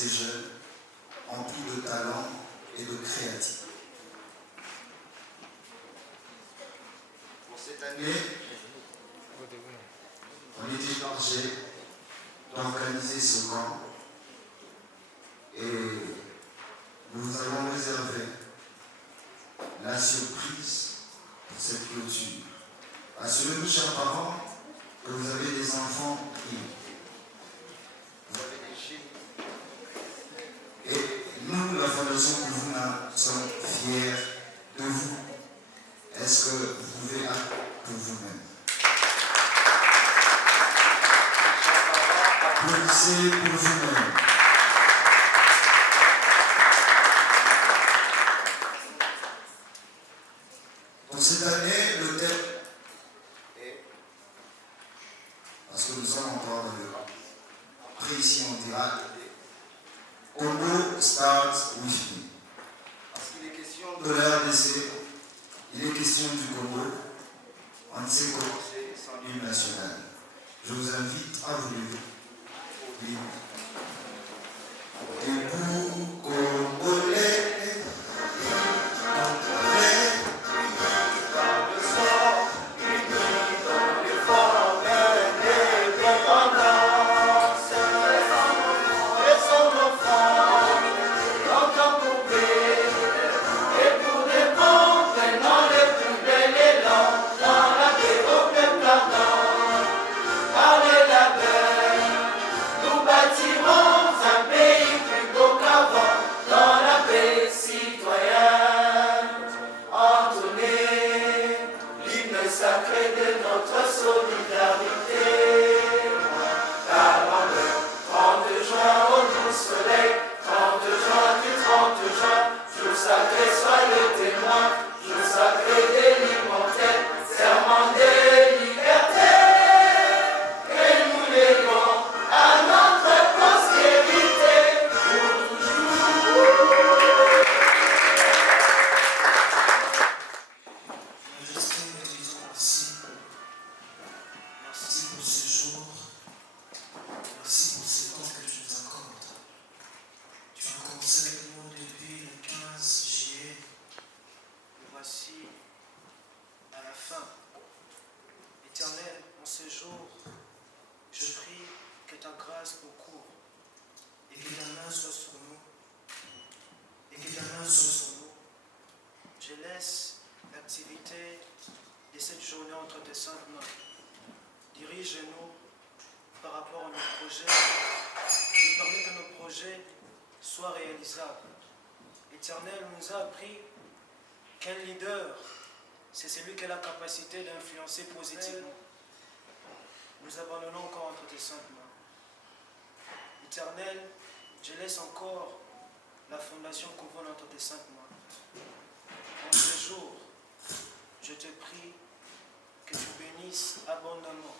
ces jeunes emplis de talent et de créativité. Pour cette année, on était chargé d'organiser ce camp et nous avons réservé la surprise pour cette clôture. Assurez-vous, chers parents, que vous avez des enfants qui vous avez des chiens. Et nous, la Fondation Kouvouna, sommes fiers de vous. Est-ce que vous pouvez applaudir pour vous-même? Applaudissez pour vous-même. Pour cette année, le thème est, parce que nous sommes encore dans le après ici on dira Congo starts with me. Parce qu'il est question de la RDC, il est question du Congo, on ne sait commencer sans l'hymne national. Je vous invite à vous lever. Oui. Debout, Congolais. Dirige-nous par rapport à nos projets et permet que nos projets soient réalisables. L'Éternel nous a appris qu'un leader, c'est celui qui a la capacité d'influencer positivement. Nous abandonnons encore entre tes saintes mains. Éternel, je laisse encore la fondation Kouvouna entre tes saintes mains. En ce jour, je te prie que tu bénisses abondamment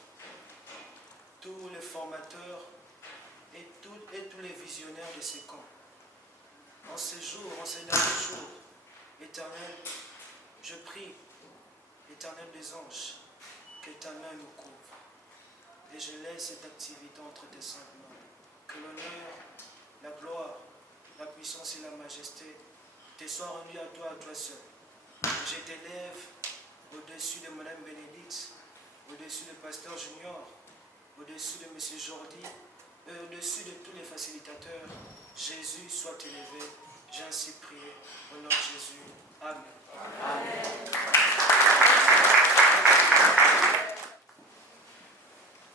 tous les formateurs et tous les visionnaires de ces camps. En ces jours, en ces derniers jours, Éternel, je prie, Éternel des anges, que ta main nous couvre. Et je laisse cette activité entre tes saintes mains. Que l'honneur, la gloire, la puissance et la majesté te soient rendues à toi seul. Je t'élève au-dessus de Madame Bénédicte, au-dessus de Pasteur Junior, au-dessus de M. Jordi, et au-dessus de tous les facilitateurs. Jésus soit élevé. J'ai ainsi prié au nom de Jésus. Amen. Amen.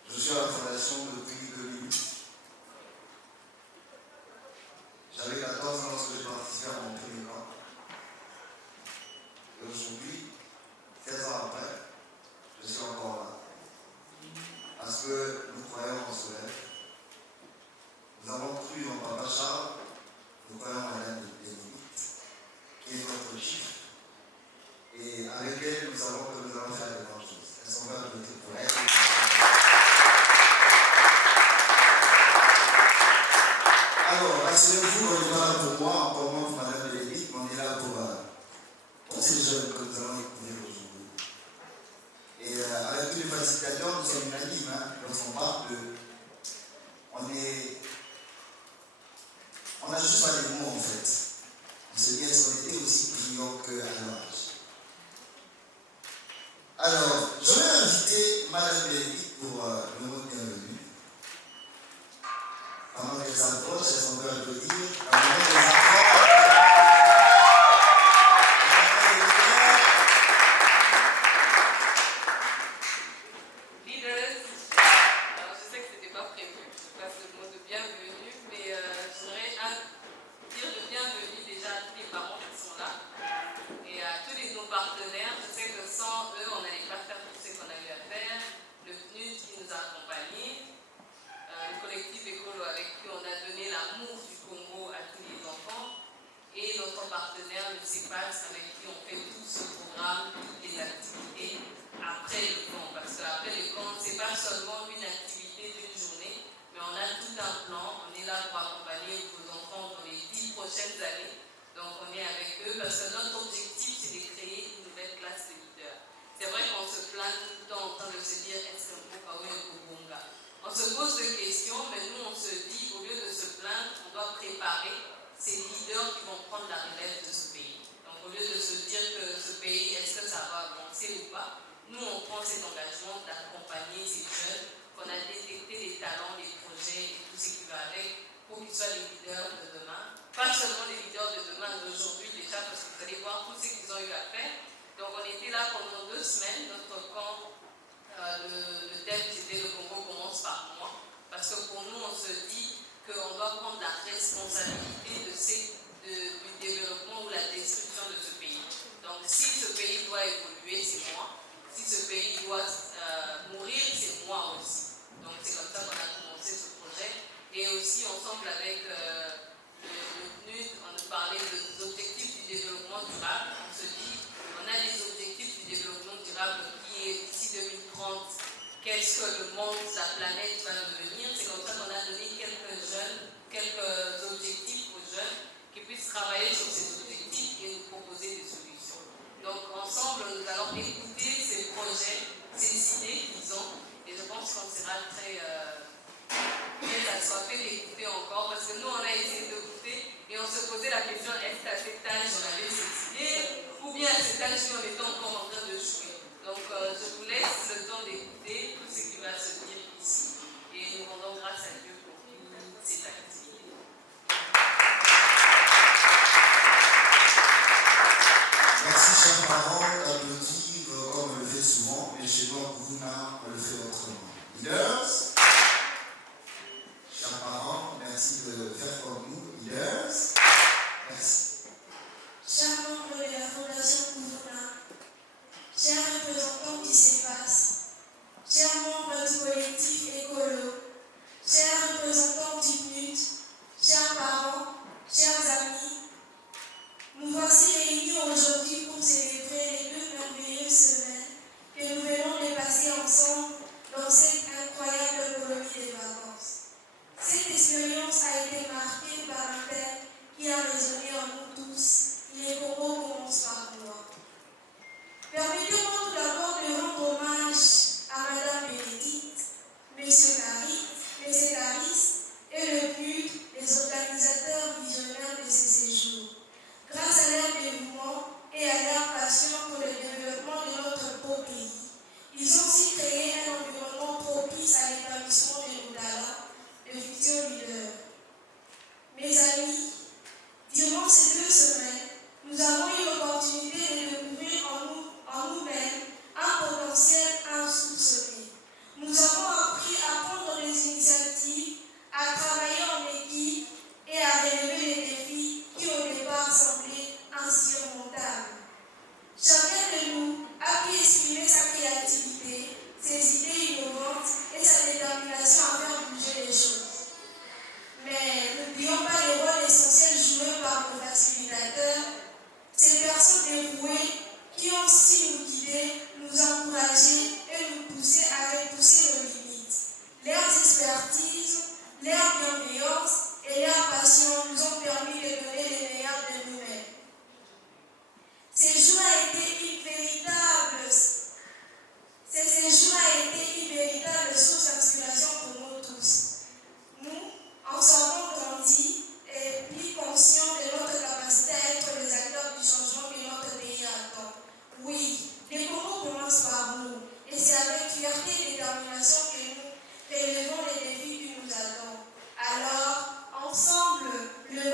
Je suis à la fondation depuis 2008. J'avais 14 ans lorsque j'ai participé à mon premier camp. Et aujourd'hui, 16 ans après, je suis encore là. Parce que nous croyons en ce rêve. Nous avons cru en Papa Charles, nous croyons en Madame Bénédicte, qui est notre chiffre. Et avec elle, nous savons que nous allons faire de grandes choses. Elles sont pas de pour elle. Alors, rassurez-vous, on n'est pas là pour moi, encore moins pour Madame Bénédicte, mais on est là pour ces jeunes que nous allons découvrir aujourd'hui. Et avec tous les facilitateurs, nous sommes unanimes, hein, lorsqu'on parle de... On est de CEPAS avec qui on fait tout ce programme, toutes les activités après le camp. Parce qu'après le camp, ce n'est pas seulement une activité d'une journée, mais on a tout un plan. On est là pour accompagner vos enfants dans les 10 prochaines années. Donc on est avec eux parce que notre objectif, c'est de créer une nouvelle classe de leaders. C'est vrai qu'on se plaint tout le temps en train de se dire est-ce qu'on peut pas on se pose des questions, mais nous on se dit, au lieu de se plaindre, on doit préparer ces leaders qui vont prendre la relève de ce pays. Donc au lieu de se dire que ce pays, est-ce que ça va avancer ou pas, nous on prend cet engagement d'accompagner ces jeunes, qu'on a détecté les talents, les projets et tout ce qui va avec, pour qu'ils soient les leaders de demain. Pas seulement les leaders de demain, d'aujourd'hui déjà, parce que vous allez voir tout ce qu'ils ont eu à faire. Donc on était là pendant 2 semaines, notre camp. Le thème c'était le Congo commence par moi, parce que pour nous on se dit qu'on doit prendre la responsabilité du développement ou la destruction de ce pays. Donc si ce pays doit évoluer, c'est moi. Si ce pays doit mourir, c'est moi aussi. Donc c'est comme ça qu'on a commencé ce projet. Et aussi ensemble avec le PNUD, on nous parlait des objectifs du développement durable. On se dit, on a des objectifs du développement durable qui est d'ici 2030, qu'est-ce que le monde, la planète va devenir. C'est comme ça qu'on a donné quelques objectifs aux jeunes qui puissent travailler sur ces objectifs et nous proposer des solutions. Donc ensemble, nous allons écouter ces projets, ces idées qu'ils ont, et je pense qu'on sera très assoiffés d'écouter encore, parce que nous on a essayé d'écouter et on se posait la question, est-ce qu'à cet âge on avait ces idées, ou bien à cet âge on était encore en train de jouer. Donc je vous laisse le temps d'écouter tout ce qui va se dire ici et nous rendons grâce à Dieu pour toute cette activité. Merci chers parents d'applaudir comme on le fait souvent, mais chez nous à Kouvouna, on le fait autrement. Leaders, chers parents, merci de faire comme nous. Leaders, merci. Chers membres de la Fondation Kouvouna, chers représentants du CEPAS, chers membres du collectif écolo, chers représentants du PNUD, chers parents, chers amis, nous voici réunis aujourd'hui pour célébrer les 2 merveilleuses semaines que nous venons de passer ensemble dans cette incroyable colonie de vacances. Cette expérience a été marquée par un thème qui a résonné en nous tous. Les Congo commencent par moi. Permettez-moi tout d'abord de rendre hommage à Madame Bénédicte, Monsieur Caris et le PNUD, les organisateurs visionnaires de ces séjours. Grâce à leur dévouement et à leur passion pour le développement de notre beau pays, ils ont aussi créé un environnement propice à l'épanouissement de nos talents, de futurs leaders. Mes amis, durant ces 2 semaines, nous avons eu l'opportunité de découvrir en nous-mêmes un potentiel insoupçonné. Nous avons appris à prendre des initiatives, à travailler en équipe et à relever les défis qui au départ semblaient insurmontables. Chacun de nous a pu exprimer sa créativité, ses idées innovantes et sa détermination à faire bouger les choses. Mais n'oublions pas le rôle essentiel joué par nos facilitateurs, ces personnes dévouées qui ont su nous guider, nous encourager et nous pousser à repousser nos limites. Leurs expertises, leur bienveillance et leur passion nous ont permis de donner les meilleurs de nous-mêmes. Ces séjour a été une véritable source d'inspiration pour nous tous. Nous, en sortant grandis et plus conscients de notre capacité à être les acteurs du changement que notre pays attend. Oui, les Congo commencent par nous, et c'est avec fierté et détermination que nous relevons les défis qui nous attendent. Alors, ensemble, le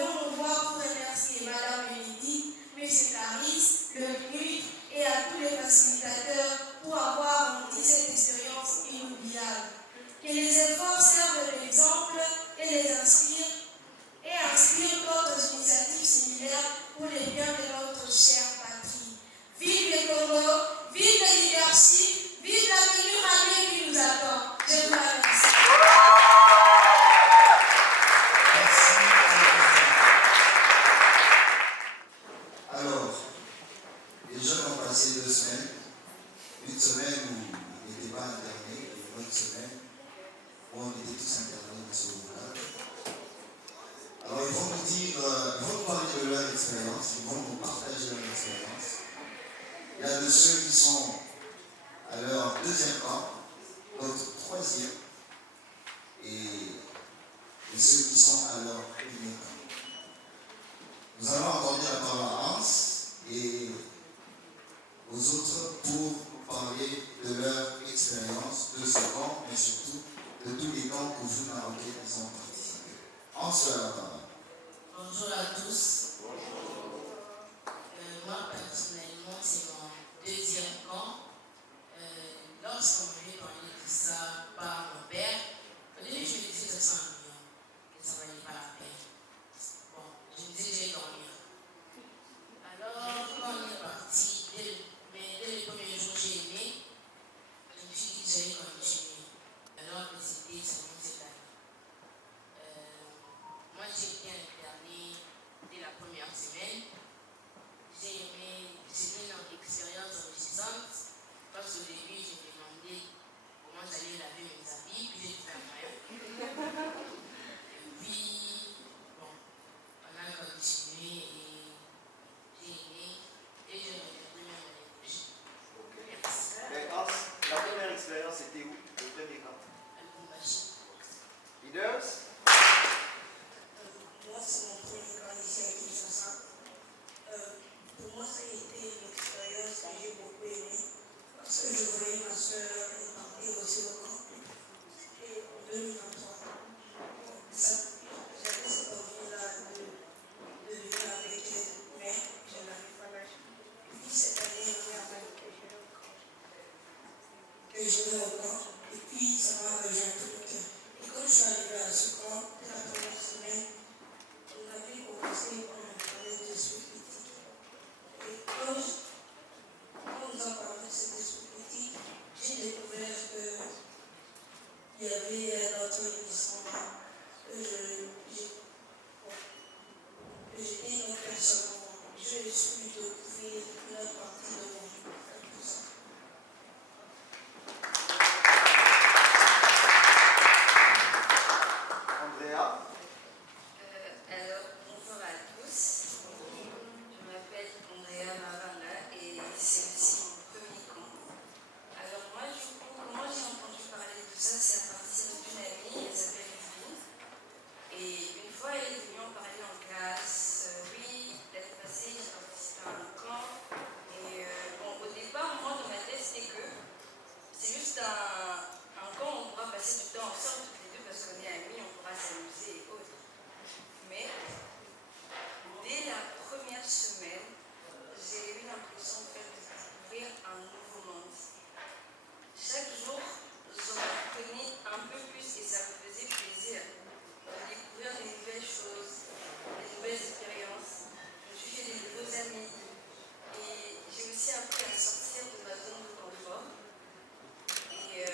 expérience, ils vont nous partager leur expérience. Il y a de ceux qui sont à leur deuxième camp, d'autres troisième, et ceux qui sont à leur premier camp. Nous allons accorder la parole à Hans et aux autres pour parler de leur expérience de ce camp, mais surtout de tous les camps que vous n'avez auxquels ils ont participé. Hans, tu as la parole. Bonjour à tous. Moi, personnellement, c'est mon deuxième camp. Lorsqu'on m'avait parlé de ça par mon père, au début, je me disais que ça sent mignon, que ça ne valait pas la peine. Bon, je me disais que j'allais dormir. Alors, quand on est parti, dès le premier jour, j'ai aimé. Je me suis dit que j'allais continuer. Alors que c'était seulement cette année. Moi, j'ai bien interné dès la première semaine. J'ai aimé, c'était une expérience enrichissante parce qu'au début, j'ai demandé comment j'allais laver mes habits, puis j'ai fait rien. Et puis, bon, on a continué et j'ai aimé et je me reviendrai même l'année prochaine. Merci. Mais Hans, la première expérience, c'était où? Le premier camp? À Lubumbashi. Leaders? Moi, c'est mon premier camp ici à Kinshasa. Pour moi, ça a été une expérience que j'ai beaucoup aimée parce que je voyais ma soeur et partir aussi au camp. C'était en 2023. J'avais cette envie-là de venir avec elle, mais je n'avais pas l'âge. Et puis cette année, on a appris que je vais au camp. Et puis ça m'a rejoint tout le cœur. Et quand je suis arrivée à ce camp, dès la première semaine, on avait commencé par me parler de esprit critique. Et quand on nous a parlé de cet esprit critique, j'ai découvert qu'il y avait un autre émission que j'étais une autre personne. Je suis découvert une autre partie de moi. Tout ça. Andrea? Alors, bonjour à tous. Je m'appelle Andrea Marana et c'est aussi mon premier camp. Alors moi, du coup, comment j'ai entendu parler de ça, c'est à partir d'une amie, elle s'appelle Yvonne. Et une fois, elle est venue en parler en classe. Oui, l'année passée, j'ai participé à un camp. Et bon, au départ, moi, dans ma tête, c'était que c'est juste un camp où on pourra passer du temps ensemble toutes les deux parce qu'on est amis, on pourra s'amuser et autres. Mais dès la première semaine, j'ai eu l'impression de découvrir un nouveau monde. Chaque jour, j'en apprenais un peu plus et ça me faisait plaisir de découvrir des nouvelles choses, des nouvelles expériences. Je me suis fait des nouveaux amis et j'ai aussi appris à sortir de ma zone de confort. Et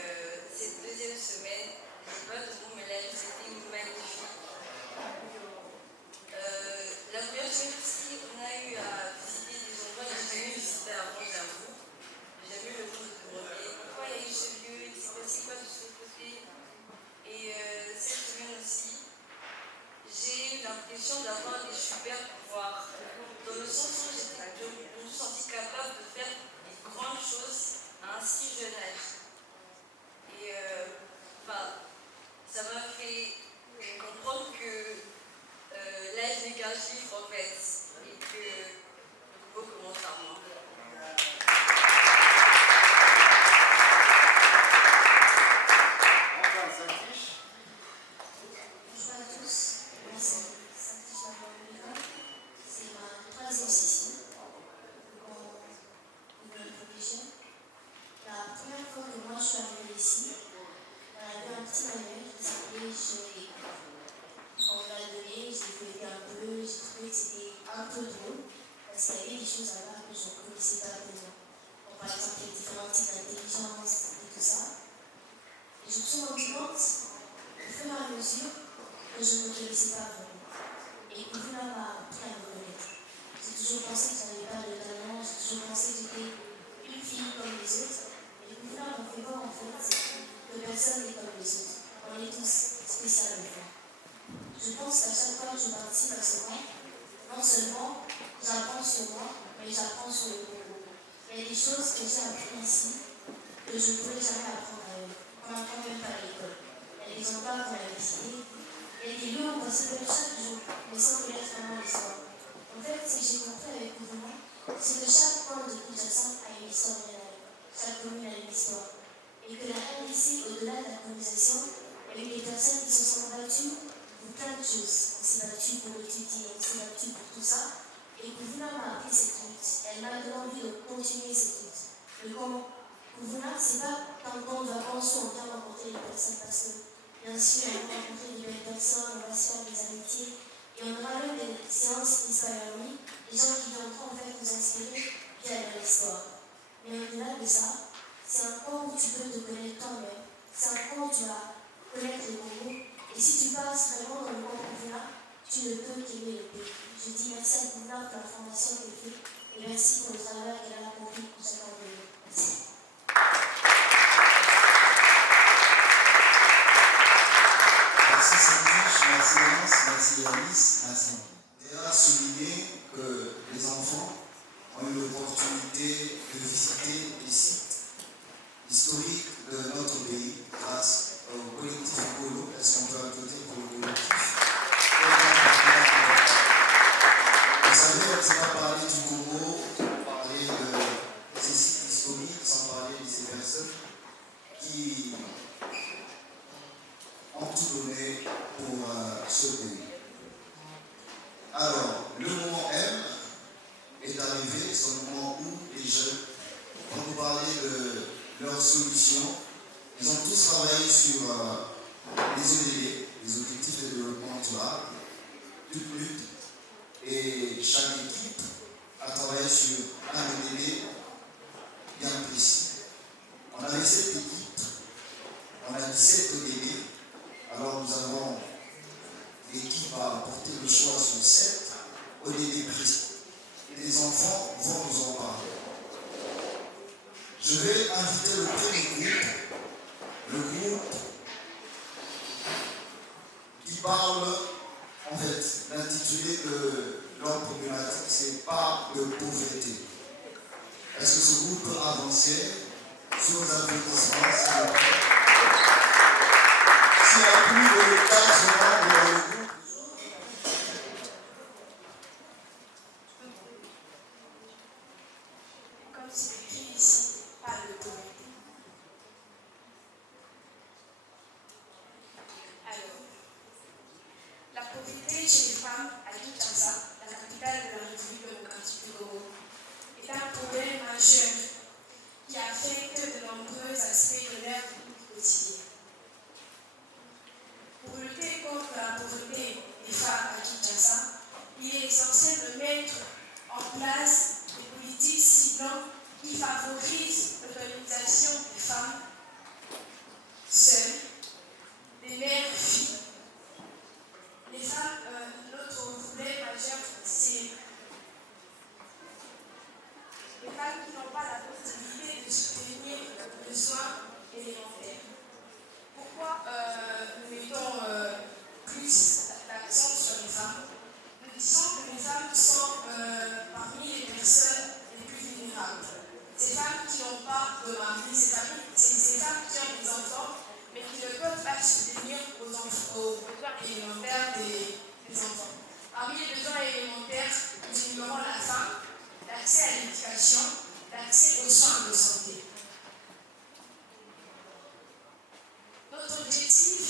cette deuxième semaine, je ne sais pas de mots, mais la vie c'était magnifique. La première semaine aussi, on a eu à visiter des endroits que j'ai jamais visités avant, j'avoue. J'ai jamais eu le temps de demander pourquoi il y a eu ce lieu, il s'est passé quoi de ce côté. Et cette semaine aussi, j'ai eu l'impression d'avoir des super pouvoirs. Dans le sens où je me suis sentie capable de faire des grandes choses à un si jeune âge. Et ça m'a fait comprendre que l'âge n'est qu'un chiffre en fait, et que le beau commence par moi. Enfin, Saint-Tiche? Bonjour à tous, moi c'est Saint-Tiche Laurent, c'est ma troisième session en nouvelle religion. La première fois que moi je suis arrivée ici, on avait un petit manuel qui s'appelait Gérer. On me l'a donné, j'ai feuilleté un peu, j'ai trouvé que c'était un peu drôle parce qu'il y avait des choses là-bas que je ne connaissais pas tellement. Bon, par exemple, les différents types d'intelligence et tout ça. Et je me suis rendu compte, au fur et à mesure, que je ne me connaissais pas vraiment. Et que vous n'avez pas appris à me connaître. J'ai toujours pensé que je n'avais pas de talent, j'ai toujours pensé que j'étais une fille comme les autres. Et vous m'ont fait voir en fait que personne n'est comme les autres. On est tous spéciaux une fois. Je pense qu'à chaque fois que je participe à ce camp, Non seulement j'apprends sur moi, mais j'apprends sur le Congo. Il y a des choses que j'ai apprises ici que je ne pourrais jamais apprendre ailleurs. On n'apprend même pas à l'école. Il y a des endroits qu'on a décidés. Il y a des lieux où on va se lever chaque jour, mais sans connaître vraiment l'histoire. En fait, ce que j'ai compris avec Kouvouna, c'est que chaque coin de Kinshasa a une histoire bien à elle. Chaque commune a une histoire. Et que la RDC, au-delà de la colonisation, il y a eu des personnes qui se sont battues pour plein de choses. On s'est battu pour l'étudier, on s'est battu pour tout ça. Et Kouvouna m'a appris cette lutte. Elle m'a donné envie de continuer cette lutte. Mais comment Kouvouna, c'est pas quand on va penser, on vient rencontrer les personnes parce que bien sûr, on va rencontrer de belles personnes, on va se faire des amitiés. Et on aura même des séances inspiring, des gens qui viendront en fait nous inspirer via leur histoire. Mais au-delà de ça, c'est un coin où tu peux te connaître toi-même. C'est un coin où tu vas connaître le Congo. Et si tu passes vraiment dans le coin Kouvouna, tu ne peux qu'aimer le pays. Je dis merci à Kouvouna pour la formation qu'elle fait et merci pour le travail qu'elle a accompli pour chacun de nous. Merci. Merci Sandwich, merci Lance, merci Alice, merci. Et à souligner que les enfants ont eu l'opportunité de visiter les sites historiques de notre pays grâce au collectif Écolo. Est-ce qu'on peut applaudir pour le collectif? Vous savez, on ne sait pas parler du Congo, parler de ces sites historiques, sans parler de ces personnes qui ont tout donné pour ce pays. Alors, le moment M est arrivé, c'est le moment où les jeunes vont nous parler de leurs solutions. Ils ont tous travaillé sur les ODD, les objectifs de développement durable, toute lutte, et chaque équipe a travaillé sur un ODD bien précis. On avait 7 équipes, on a 17 ODD. Alors nous avons l'équipe à porter le choix sur 7 ODD précis. Et les enfants vont nous en parler. Je vais inviter le premier groupe, le groupe qui parle, en fait, l'intitulé de leur problématique, c'est pas de pauvreté. Est-ce que ce groupe peut avancer sur les applaudissements, s'il vous plaît? S'il y a plus de 4 membres dans le groupe, comme c'est écrit ici, pas de pauvreté. Alors, la pauvreté chez les femmes à Kinshasa, la capitale de la République démocratique du Congo, est un problème majeur qui affecte de nombreux aspects de leur vie quotidienne. Pour lutter contre la pauvreté des femmes à Kinshasa, il est essentiel de mettre en place des politiques ciblant qui favorisent l'autonomisation des femmes seules, des mères filles. Les femmes, notre problème majeur, c'est les femmes qui n'ont pas la possibilité de soutenir leurs besoins élémentaires. Pourquoi nous mettons plus l'accent sur les femmes? Nous disons que les femmes sont parmi les personnes les plus vulnérables. Ces femmes qui n'ont pas de mari, ces femmes qui ont des enfants, mais qui ne peuvent pas subvenir aux besoins élémentaires des enfants. Parmi les besoins élémentaires, nous ignorons la femme, l'accès à l'éducation, l'accès aux soins de santé. Notre objectif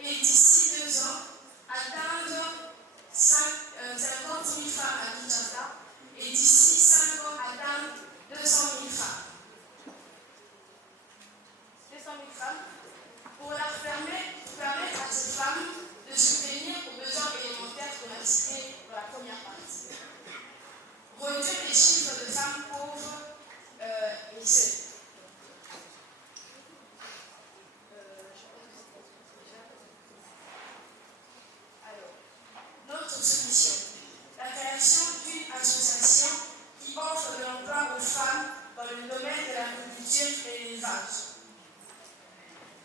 est d'ici 2 ans atteindre 50 000 femmes à Kinshasa et d'ici 5 ans atteindre 200 000 femmes. 200 000 femmes pour leur permettre à ces femmes de subvenir aux besoins élémentaires qu'on a cités dans la première partie. Réduire les chiffres de femmes pauvres et seules. Notre solution, la création d'une association qui offre de l'emploi aux femmes dans le domaine de l'agriculture et l'élevage.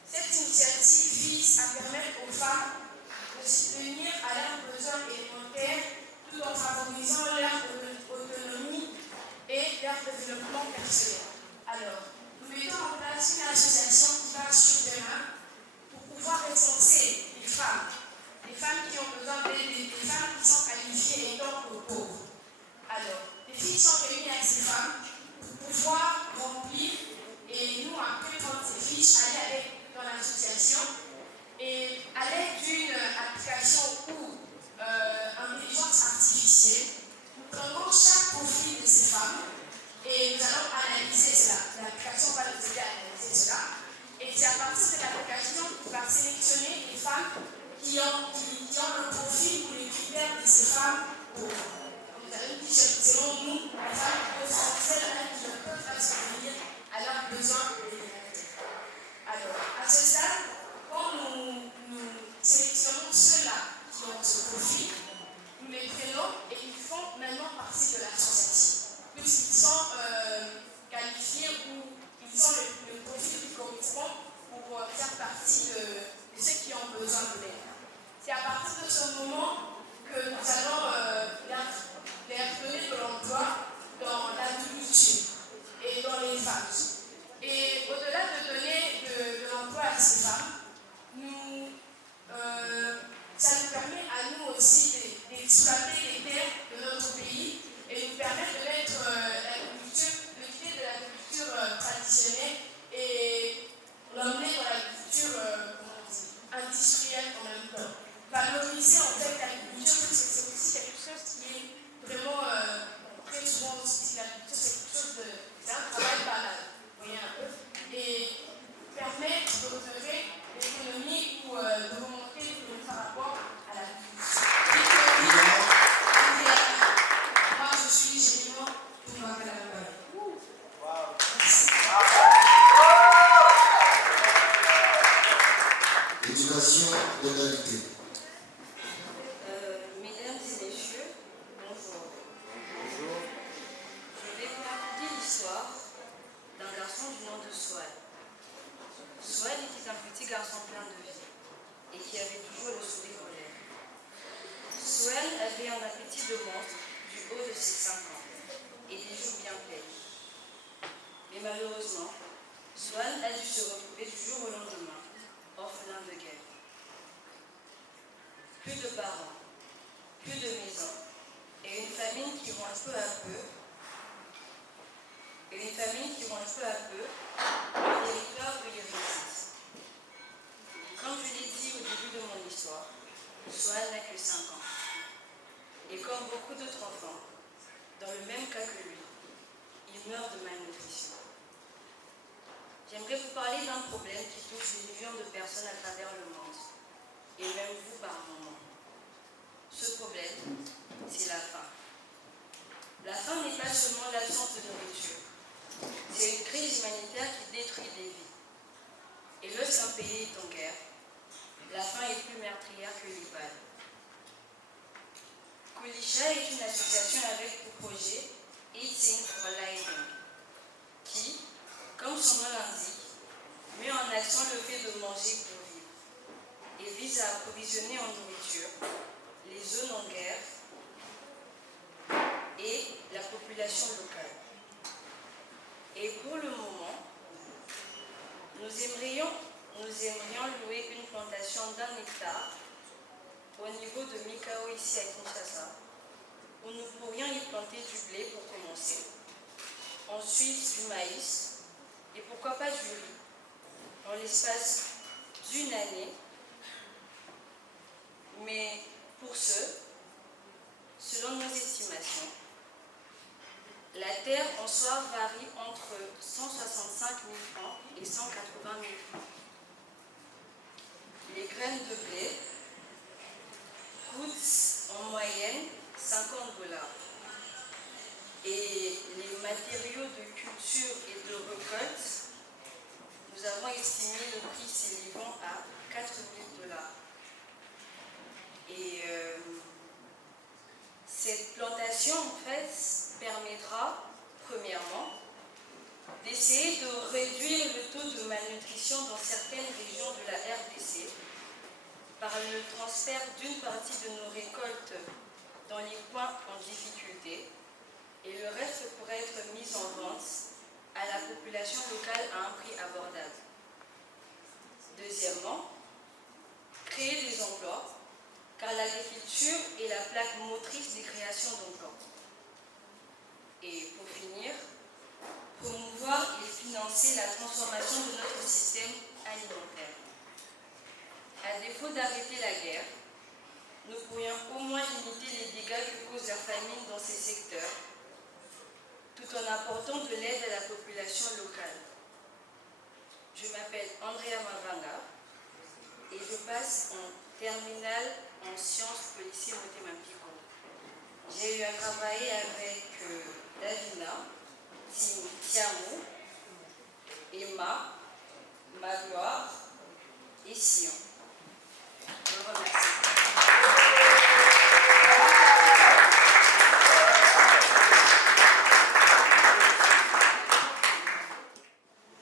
Cette initiative vise à permettre aux femmes de subvenir à leurs besoins élémentaires tout en favorisant avait un appétit de monstre du haut de ses 5 ans et des joues bien pleines. Mais malheureusement, Swan a dû se retrouver du jour au lendemain, orphelin de guerre. Plus de parents, plus de maison, et une famine qui ronge peu à peu, le territoire où il réside. Comme je l'ai dit au début de mon histoire, Swan n'a que 5 ans. Et comme beaucoup d'autres enfants, dans le même cas que lui, il meurt de malnutrition. J'aimerais vous parler d'un problème qui touche des millions de personnes à travers le monde, et même vous par moment. Ce problème, c'est la faim. La faim n'est pas seulement l'absence de nourriture, c'est une crise humanitaire qui détruit des vies. Et lorsqu'un pays est en guerre, la faim est plus meurtrière que les balles. Kulisha est une association avec pour projet Eating for Living, qui, comme son nom l'indique, met en action le fait de manger pour vivre et vise à approvisionner en nourriture les zones en guerre et la population locale. Et pour le moment, nous aimerions louer une plantation d'1 hectare au niveau de Mikao ici à Kinshasa, où nous pourrions y planter du blé pour commencer, ensuite du maïs et pourquoi pas du riz, en l'espace d'1 année. Mais pour ce, selon nos estimations, la terre en soi varie entre 165 000 francs et 180 000 francs. Les graines de blé coûtent en moyenne 50 $. Et les matériaux de culture et de récolte, nous avons estimé le prix s'élevant à 4 000 $. Et cette plantation, en fait, permettra, premièrement, d'essayer de réduire le taux de malnutrition dans certaines régions de la RDC par le transfert d'une partie de nos récoltes dans les coins en difficulté, et le reste pourrait être mis en vente à la population locale à un prix abordable. Deuxièmement, créer des emplois, car l'agriculture est la plaque motrice des créations d'emplois. Et pour finir, promouvoir et financer la transformation de notre système alimentaire. À défaut d'arrêter la guerre, nous pourrions au moins limiter les dégâts que cause la famine dans ces secteurs, tout en apportant de l'aide à la population locale. Je m'appelle Andrea Mavanga et je passe en terminale en sciences policiers mathématiques. J'ai eu à travailler avec Davina, Tiamo, Emma, Magloire et Sion. Je vous remercie.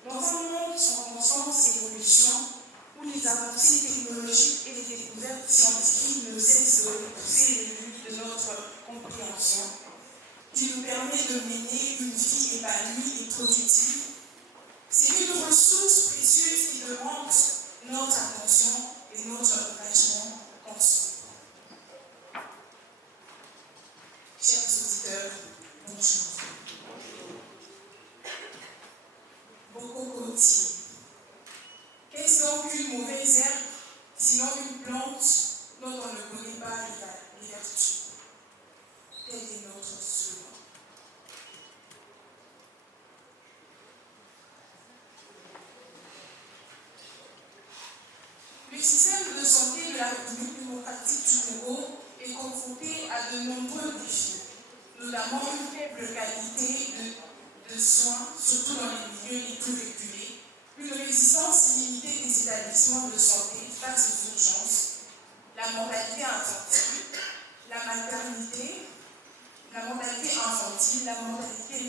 Dans un monde en constante évolution, où les avancées technologiques et les découvertes scientifiques ne cessent de repousser les limites de notre compréhension, qui nous permet de mener une vie épanouie et productive, c'est une ressource précieuse qui demande notre attention et notre engagement constant. Chers auditeurs, bonjour. Bokokoti. Qu'est-ce donc une mauvaise herbe, sinon une plante dont on ne connaît pas les vertus? Tel est notre slogan. Le système de santé de la République démocratique du Congo est confronté à de nombreux défis, notamment une faible qualité de soins, surtout dans les milieux les plus reculés, une résistance limitée des établissements de santé face aux urgences, la mortalité infantile, la mortalité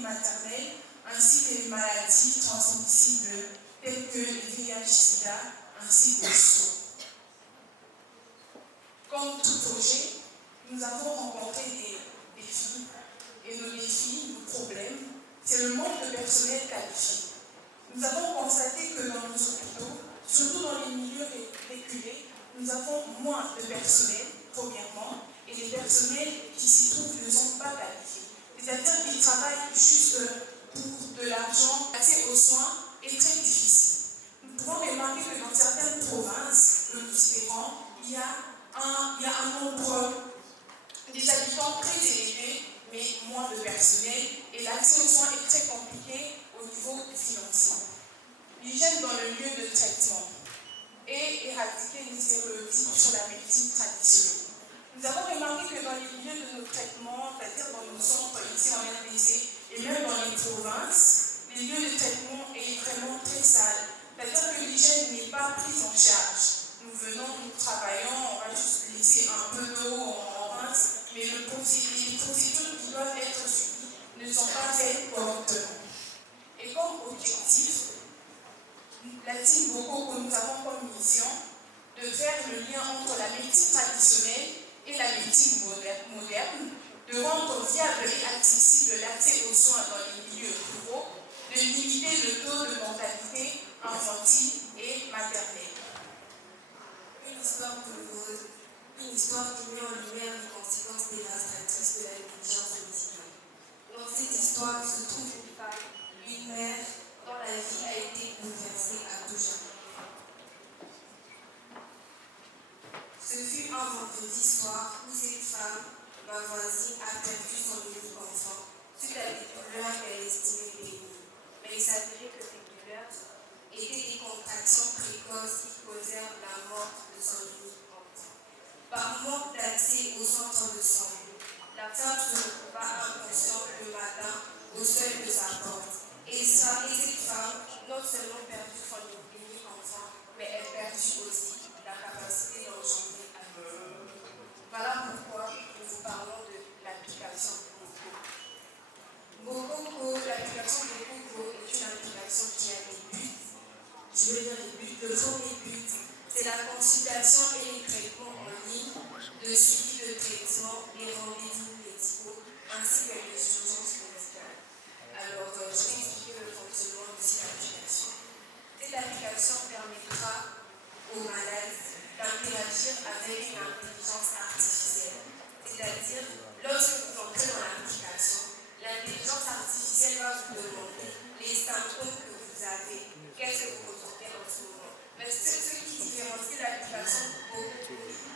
maternelle, ainsi que les maladies transmissibles telles que le VIH/SIDA, ainsi que le SIDA. Comme tout projet, nous avons rencontré des défis. Et nos défis, nos problèmes, c'est le manque de personnel qualifié. Nous avons constaté que dans nos hôpitaux, surtout dans les milieux reculés, nous avons moins de personnel, premièrement, et les personnels qui s'y trouvent ne sont pas qualifiés. C'est-à-dire qu'ils travaillent juste pour de l'argent. L'accès aux soins est très difficile. Nous pouvons remarquer que dans certaines provinces, le plus différent, il y a un nombre des habitants très élevé, mais moins de personnel, et l'accès aux soins est très compliqué au niveau financier. L'hygiène dans le lieu de traitement et éradiquer les stéréotypes sur la médecine traditionnelle. Nous avons remarqué que dans les milieux de nos traitements, c'est-à-dire dans nos centres ici en RDC et même dans les provinces, les lieux de traitement est vraiment très sale. C'est-à-dire que l'hygiène n'est pas prise en charge. Nous venons, nous travaillons, on va juste laisser un peu d'eau, on rince, mais les procédures qui doivent être suivies ne sont pas faites correctement. Et comme objectif, la team Boko que nous avons comme mission de faire le lien entre la médecine traditionnelle et la médecine moderne, de rendre viable et accessible l'accès aux soins dans les milieux ruraux, de limiter le taux de mortalité infantile et maternelle. Une histoire douloureuse, une histoire qui met en lumière les conséquences dévastatrices de la négligence médicale. Dans cette histoire se trouve une femme, une mère, dont la vie a été bouleversée à tout jamais. Ce fut un vendredi soir où cette femme, ma voisine, a perdu son unique enfant suite à des douleurs qu'elle estimait pénibles. Mais il s'avérait que ces douleurs étaient des contractions précoces qui causèrent la mort de son unique enfant. Par manque d'accès au centre de santé, la femme se retrouva inconsciente le matin au seuil de sa porte. Et cette femme, non seulement perdit son unique enfant, mais elle perdit aussi la capacité d'engendrer à nouveau. Voilà pourquoi nous vous parlons de l'application Boko. L'application Boko est une application qui a des buts. Je veux dire les buts. Le premier but, c'est la consultation et les traitements en ligne, de suivi de traitement, les rendez-vous médicaux, ainsi que les urgences médicales. Alors, je vais expliquer le fonctionnement de cette application. Cette application permettra aux malades d'interagir avec une intelligence artificielle. C'est-à-dire, lorsque vous entrez dans l'application, l'intelligence artificielle va vous demander les symptômes que vous avez, qu'est-ce que vous ressentez en ce moment. Mais ce qui différencie l'application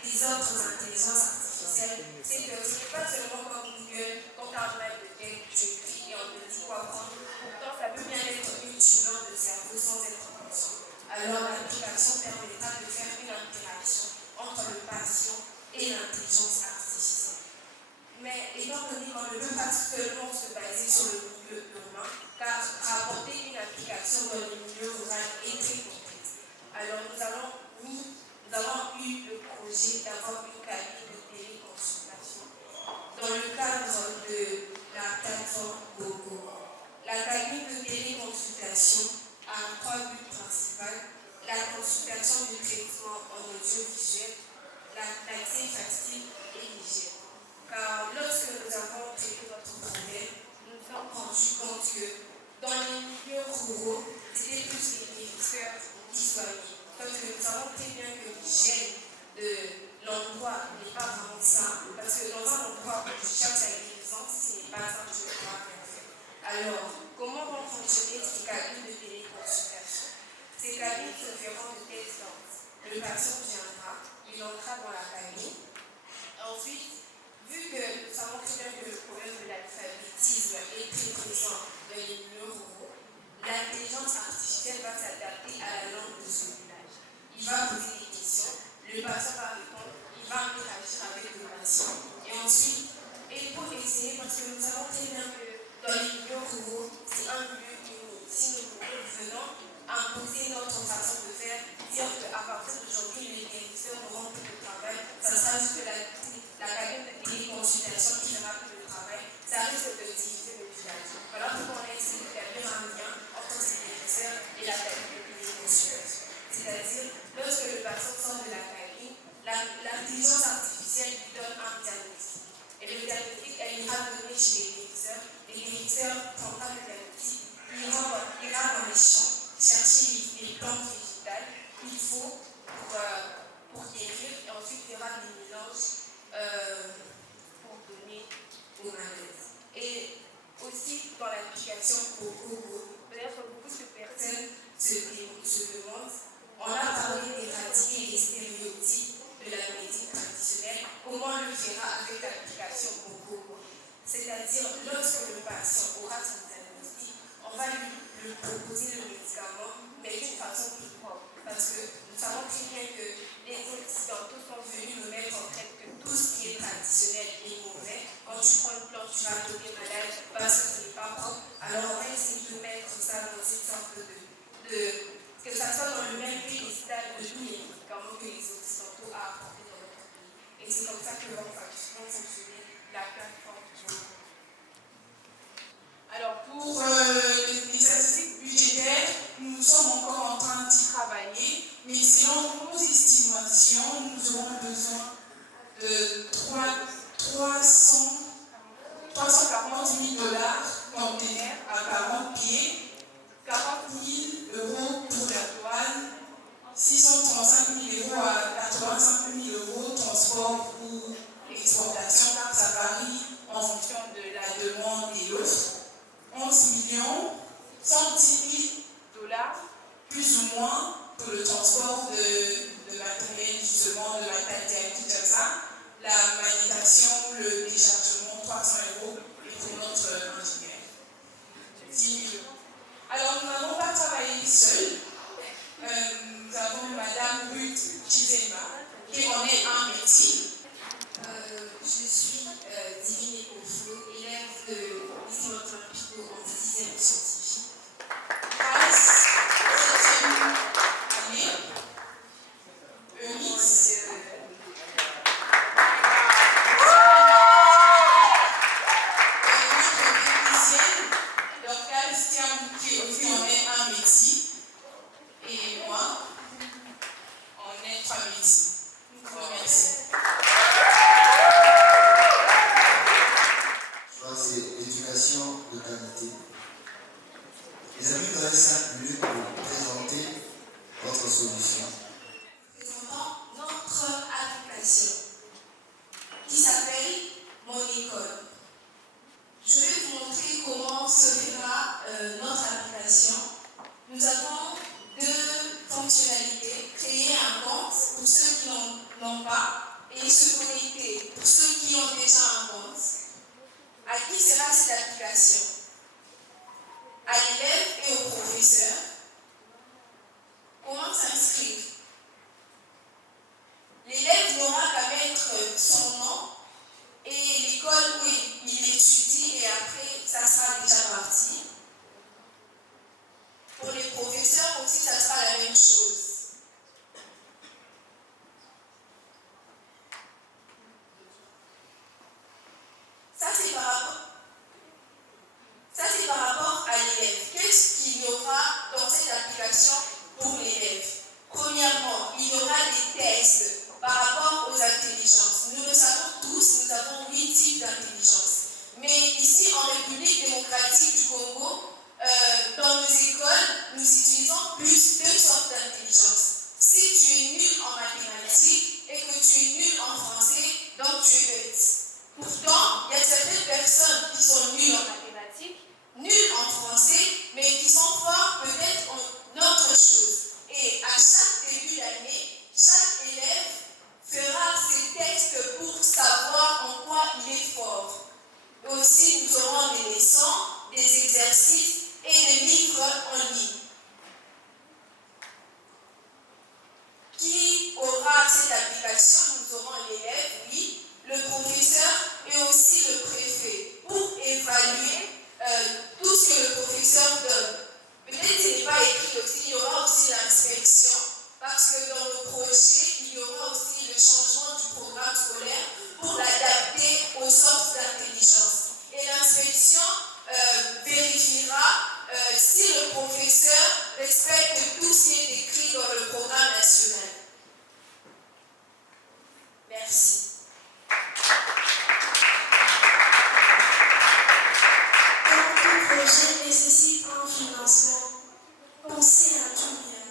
des autres intelligences artificielles, c'est que ce n'est pas seulement comme Google, quand tu as un mal de tête, tu écris et on te dit quoi prendre. Pourtant, ça peut bien être une tumeur de cerveau sans être conscient. Alors, l'application permettra de faire une interaction entre le patient et l'intelligence artificielle. Mais étant donné qu'on ne peut pas seulement se baser sur le milieu urbain, car rapporter une application dans le milieu rural est très complexe. Alors, nous avons eu le projet d'avoir une cabine de téléconsultation dans le cadre de la plateforme Boko. La cabine de téléconsultation a 3 buts principaux: la consultation du traitement en audiovisuel, l'accès facile et l'hygiène. Car lorsque nous avons traité notre problème, nous nous sommes rendus compte que dans les milieux ruraux, c'était plus les guérisseurs qui soignaient. Parce que nous savons très bien que l'hygiène de l'endroit n'est pas vraiment simple. Parce que dans un endroit où tu cherches la guérison, si ce n'est pas simple, tu ne pourras rien faire. Alors, comment vont fonctionner ces cabines de téléconsultation? Ces cabines se feront de telle sorte. Le patient viendra, il entrera dans la cabine. Ensuite, vu que nous savons très bien que le problème de l'alphabétisme est très présent dans les milieux ruraux, l'intelligence artificielle va s'adapter à la langue de ce village. Il va poser des questions, le patient va répondre, il va interagir avec le patient. Et ensuite, il faut essayer, parce que nous savons très bien que dans les milieux ruraux, c'est un milieu unique. Si nous venons imposer notre façon de faire, dire qu'à partir d'aujourd'hui, les guérisseurs n'auront plus de travail, ça sera juste la cabine de téléconsultation qui n'aura plus de travail, ça risque de diviser le village. Voilà pourquoi on a essayé d'établir un lien entre ces guérisseurs et la cabine de téléconsultation. C'est-à-dire, lorsque le patient sort de la cabine, l'intelligence artificielle lui donne un diagnostic. professeur central de qualité ira dans les champs chercher les plantes végétales qu'il faut pour guérir et ensuite fera des mélanges pour donner aux malades. Et aussi dans l'application au Congo, peut-être beaucoup de personnes se demandent, on a parlé d'éradiquer les stéréotypes de la médecine traditionnelle, comment on le fera avec l'application au Congo? C'est-à-dire, lorsque le patient aura son diagnostic, on va lui proposer le médicament, mais d'une façon plus propre. Parce que nous savons très bien que les occidentaux sont venus nous mettre en tête que tout ce qui est traditionnel est mauvais. Quand tu prends une plante, tu vas tomber malade parce que ce n'est pas propre. Alors on va essayer de mettre ça dans une sorte que ça soit dans le même piédestal de tous les médicaments que les occidentaux ont apportés dans notre pays. Et c'est comme ça que vont fonctionner la plateforme. Alors pour les statistiques budgétaires, nous sommes encore en train d'y travailler, mais selon nos estimations, nous aurons besoin de 340 000 $, conteneurs à 40 pieds, 40 000 € pour la douane, 635 000 € à 85 000 € transport ou exportation, car ça varie en fonction de la demande et l'offre. 11 110 000 $, plus ou moins, pour le transport de matériel, justement, de matériel, tout comme ça. La manutention, le déchargement, 300 € et pour notre ingénieur. 10 000 €. Alors, nous n'avons pas travaillé seuls. Nous avons Madame Ruth Chizema, qui en est un métier. Je suis Divine Oflo, élève de lycée Olympico en 6e scientifique. Grâce à cette année, Eunice, notre technicienne, Dorcas Tiamou, qui aussi en est un métier, et moi, on est 3 métiers. Merci. C'est l'éducation de qualité. Les amis, vous avez 5 minutes pour présenter votre solution. Présentons notre application qui s'appelle Mon École. Je vais vous montrer comment se fera notre application. Nous avons 2 fonctionnalités. Créer un compte pour ceux qui n'ont pas et se connecter pour ceux qui ont déjà un compte. À qui sera cette application? À l'élève et au professeur. Comment s'inscrire? L'élève n'aura qu'à mettre son nom et l'école où il étudie et après, ça sera déjà parti. Pour les professeurs aussi, ça sera la même chose. Ça, c'est par rapport à l'élève. Qu'est-ce qu'il y aura dans cette application pour l'élève? Premièrement, il y aura des tests par rapport aux intelligences. Nous le savons tous, nous avons 8 types d'intelligence. Mais ici, en République démocratique du Congo, dans nos écoles, nous utilisons plus 2 sortes d'intelligence. Si tu es nul en mathématiques et que tu es nul en français, donc tu es bête. Pourtant, il y a certaines personnes qui sont nulles en mathématiques, nulles en français, mais qui sont forts peut-être en autre chose. Et à chaque début d'année, chaque élève fera ses tests pour savoir en quoi il est fort. Aussi, nous aurons des leçons, des exercices et des livres en ligne. Qui aura cette application? Nous aurons l'élève, oui, le professeur et aussi le préfet pour évaluer tout ce que le professeur donne. Peut-être qu'il n'est pas écrit aussi, il y aura aussi l'inspection parce que dans le projet, il y aura aussi le changement du programme scolaire pour l'adapter aux sortes d'intelligence nécessite un financement. Pensez à tout bien.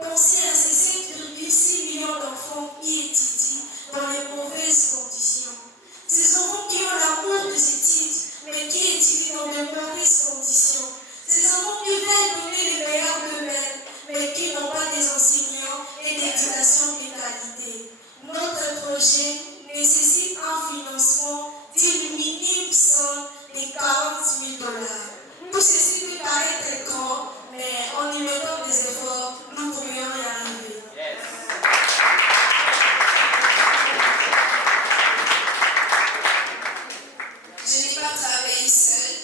Pensez à ces 7,6 millions d'enfants qui étudient dans les mauvaises conditions. Ces enfants qui ont l'amour de ces titres, mais qui étudient dans de mauvaises conditions. Ces enfants qui veulent donner le meilleur d'eux-mêmes, mais qui n'ont pas des enseignants et d'éducation de qualité. Notre projet nécessite un financement d'une minime somme de 40 000 $. Tout ceci peut paraître grand, mais en y mettant des efforts, nous pourrions y arriver. Je n'ai pas travaillé seul.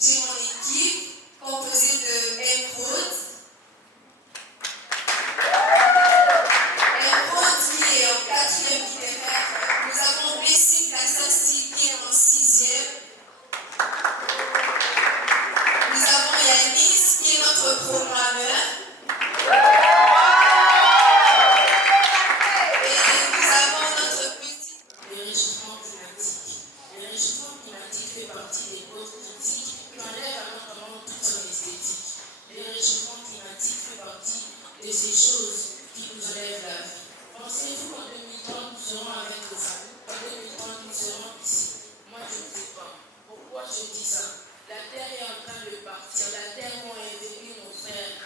J'ai mon équipe composée de Emeraude. Emeraude qui est en 4e littéraire. Nous avons Bessie Kassassi qui est en 6e. Nous avons Yanis qui est notre programmeur. Et nous avons notre petit. Le réchauffement climatique. Le réchauffement climatique fait partie des causes critiques qui enlèvent à notre monde toute son esthétique. Le réchauffement climatique fait partie de ces choses qui nous enlèvent la vie. Pensez-vous qu'en 2030 nous serons avec nos familles? En 2030 nous serons ici? Moi je ne sais pas. Pourquoi je dis ça? La terre est en train de partir. La terre où ont vécu nos frères,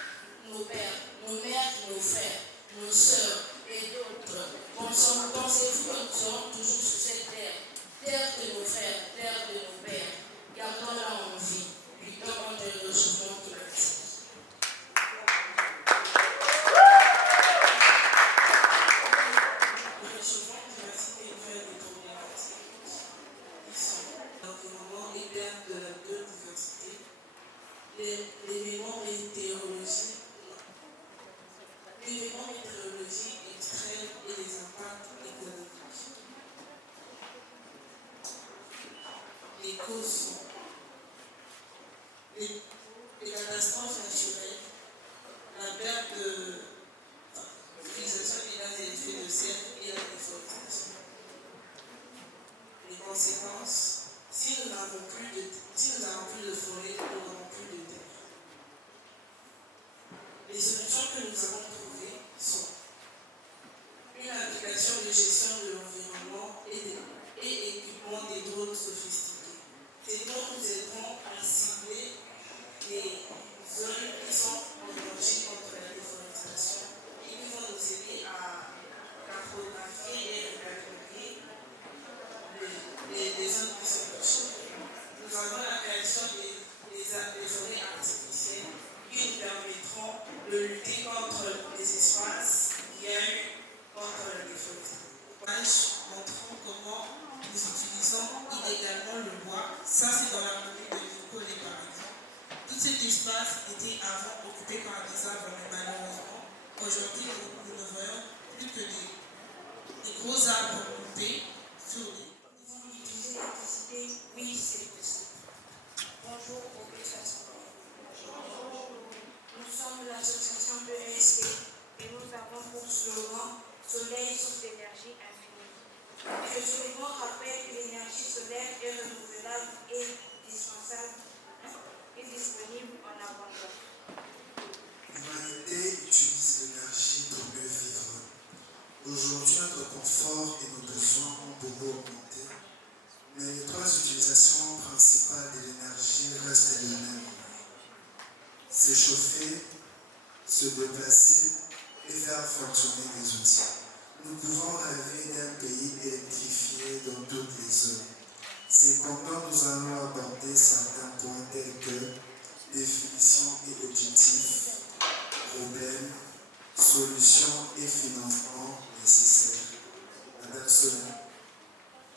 nos pères, nos mères, nos frères, nos sœurs et d'autres. Pensez-vous que nous serons toujours sur cette terre? Terre de nos frères, terre de nos pères. Gardons-la en vie. Luttons contre le réchauffement climatique. Le réchauffement climatique est dû à des problématiques qui sont l'environnement et perte de la biodiversité, l'événement météorologique extrême et les impacts économiques. Les causes sont les catastrophes naturelles, la perte de l'utilisation des gaz à effet de serre et la déforestation. Les conséquences, si nous n'avons plus de forêt, nous n'aurons plus de terre. Les solutions que nous avons trouvées sont une application de gestion de l'environnement et équipement des drones sophistiqués. Ces drones nous aideront à cibler les zones qui sont en danger contre la déforestation et qui vont nous aider à cartographier et répertorier les zones qui sont touchées. Nous avons la création des forêts artificielles qui nous permettront de lutter contre les espaces qu'il y a eu contre la déforestation. Montrant comment nous utilisons illégalement le bois. Ça, c'est dans la commune de Nicolet, par exemple. Tout cet espace était avant occupé par des arbres, mais malheureusement, aujourd'hui, nous ne voyons plus que des gros arbres coupés sur les. Nous pouvons utiliser l'électricité? Oui, c'est possible. Bonjour aux personnes. Nous sommes l'association de ESP et nous avons pour slogan Soleil, source d'énergie infinie. Ce slogan rappelle que l'énergie solaire est renouvelable et dispensable et disponible en abondance. L'humanité utilise l'énergie pour mieux vivre. Aujourd'hui, notre confort et nos besoins ont beaucoup augmenté, mais les trois utilisations principales de l'énergie restent les mêmes. S'échauffer, se déplacer et faire fonctionner les outils. Nous pouvons rêver d'un pays électrifié dans toutes les zones. Cependant, nous allons aborder certains points tels que définition et objectifs, problèmes, solutions et financement nécessaires. Madame Sonia.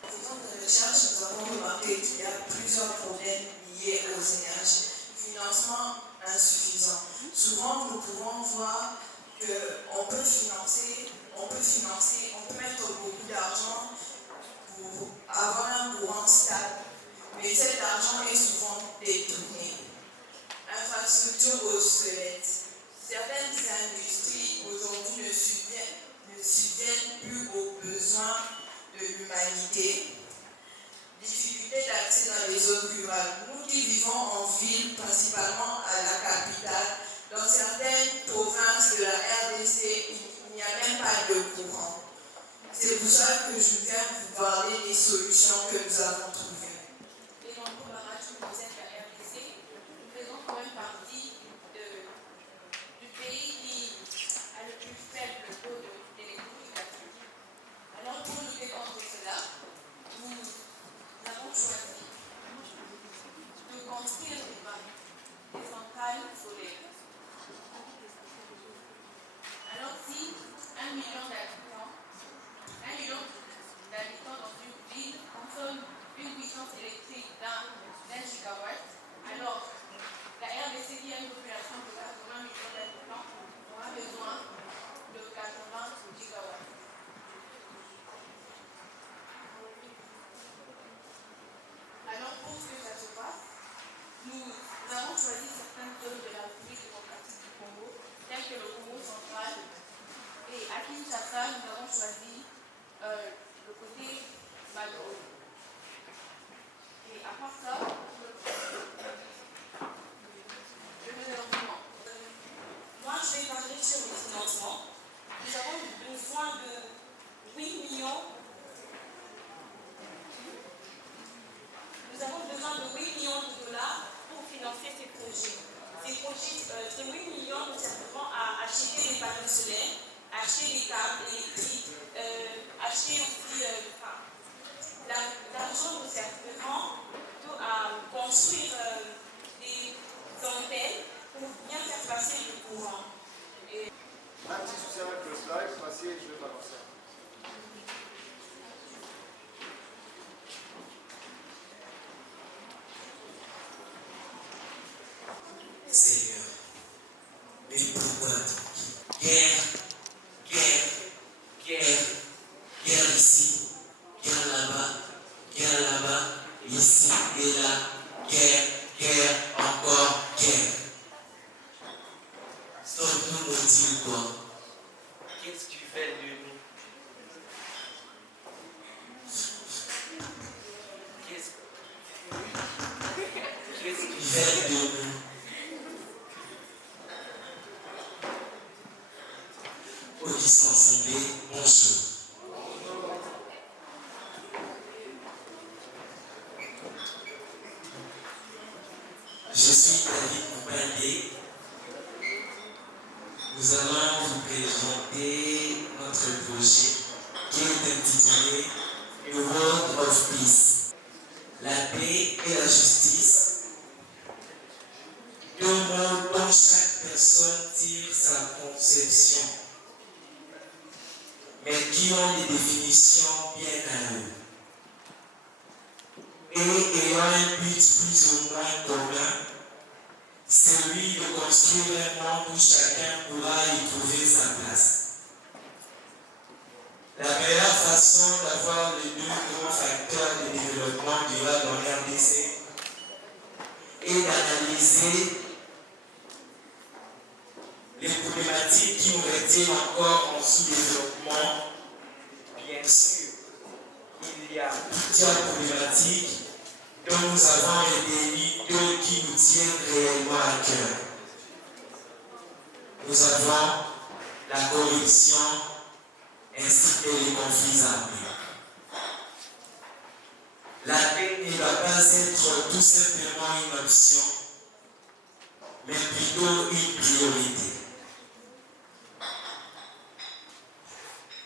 Au cours de recherche, nous avons remarqué qu'il y a plusieurs problèmes liés aux énergies. Financement insuffisant. Souvent, nous pouvons voir qu'on peut financer, on peut mettre beaucoup d'argent pour avoir un courant stable, mais cet argent est souvent détourné. Infrastructure obsolète. Certaines industries aujourd'hui ne subviennent plus aux besoins de l'humanité. Difficulté d'accès dans les les zones rurales. Nous qui vivons en ville, principalement à la capitale, dans certaines provinces de la RDC, il n'y a même pas de courant. C'est pour ça que je viens vous parler des solutions que nous avons trouvées. Les nombreux barrages que possède la RDC, nous faisons quand même partie du pays qui a le plus faible taux d'électrification. Alors pour lutter contre cela, nous avons choisi de construire des centrales solaires. Alors si 1 million d'habitants dans une ville consomment une puissance électrique d'un gigawatt, alors la RDC qui a une population de 80 millions d'habitants aura besoin de 80 gigawatts. Alors pour que ça se passe, nous avons choisi certaines zones de la République démocratique du Congo, telles que le Congo central, et à Kinshasa, nous avons choisi le côté Malo. Et à part ça, je vais leur dire. Moi, je vais parler sur les financements. Nous avons besoin de 8 millions. Nous avons besoin de 8 millions de dollars pour financer ces projets. Ces 8 millions nous serviront à acheter des panneaux solaires, acheter des câbles électriques, acheter aussi l'argent nous servira à construire des antennes pour bien faire passer le courant. Un petit souci avec le slide, passez, je vais balancer. Seigneur, mais pourquoi donc? Guerre ici, guerre là-bas, ici et là, guerre, encore guerre. Sommes-nous maudits ou quoi? Qu'est-ce que tu fais de nous? Qu'est-ce que tu fais de nous? Aux qui sont assemblés, bonjour. Je suis David Moupandé. Nous allons vous présenter notre projet qui est intitulé A World of Peace. La paix et la justice. Deux mots dont chaque personne tire sa conception, mais qui ont des définitions bien à eux. Et ayant un but plus ou moins commun, celui de construire un monde où chacun pourra y trouver sa place. La meilleure façon d'avoir les deux grands facteurs de développement durable en RDC est d'analyser les problématiques qui nous retiennent encore en sous-développement. Bien sûr, il y a plusieurs problématiques dont nous avons retenu deux qui nous tiennent réellement à cœur. Nous avons la corruption ainsi que les conflits armés. La paix ne doit pas être tout simplement une option, mais plutôt une priorité.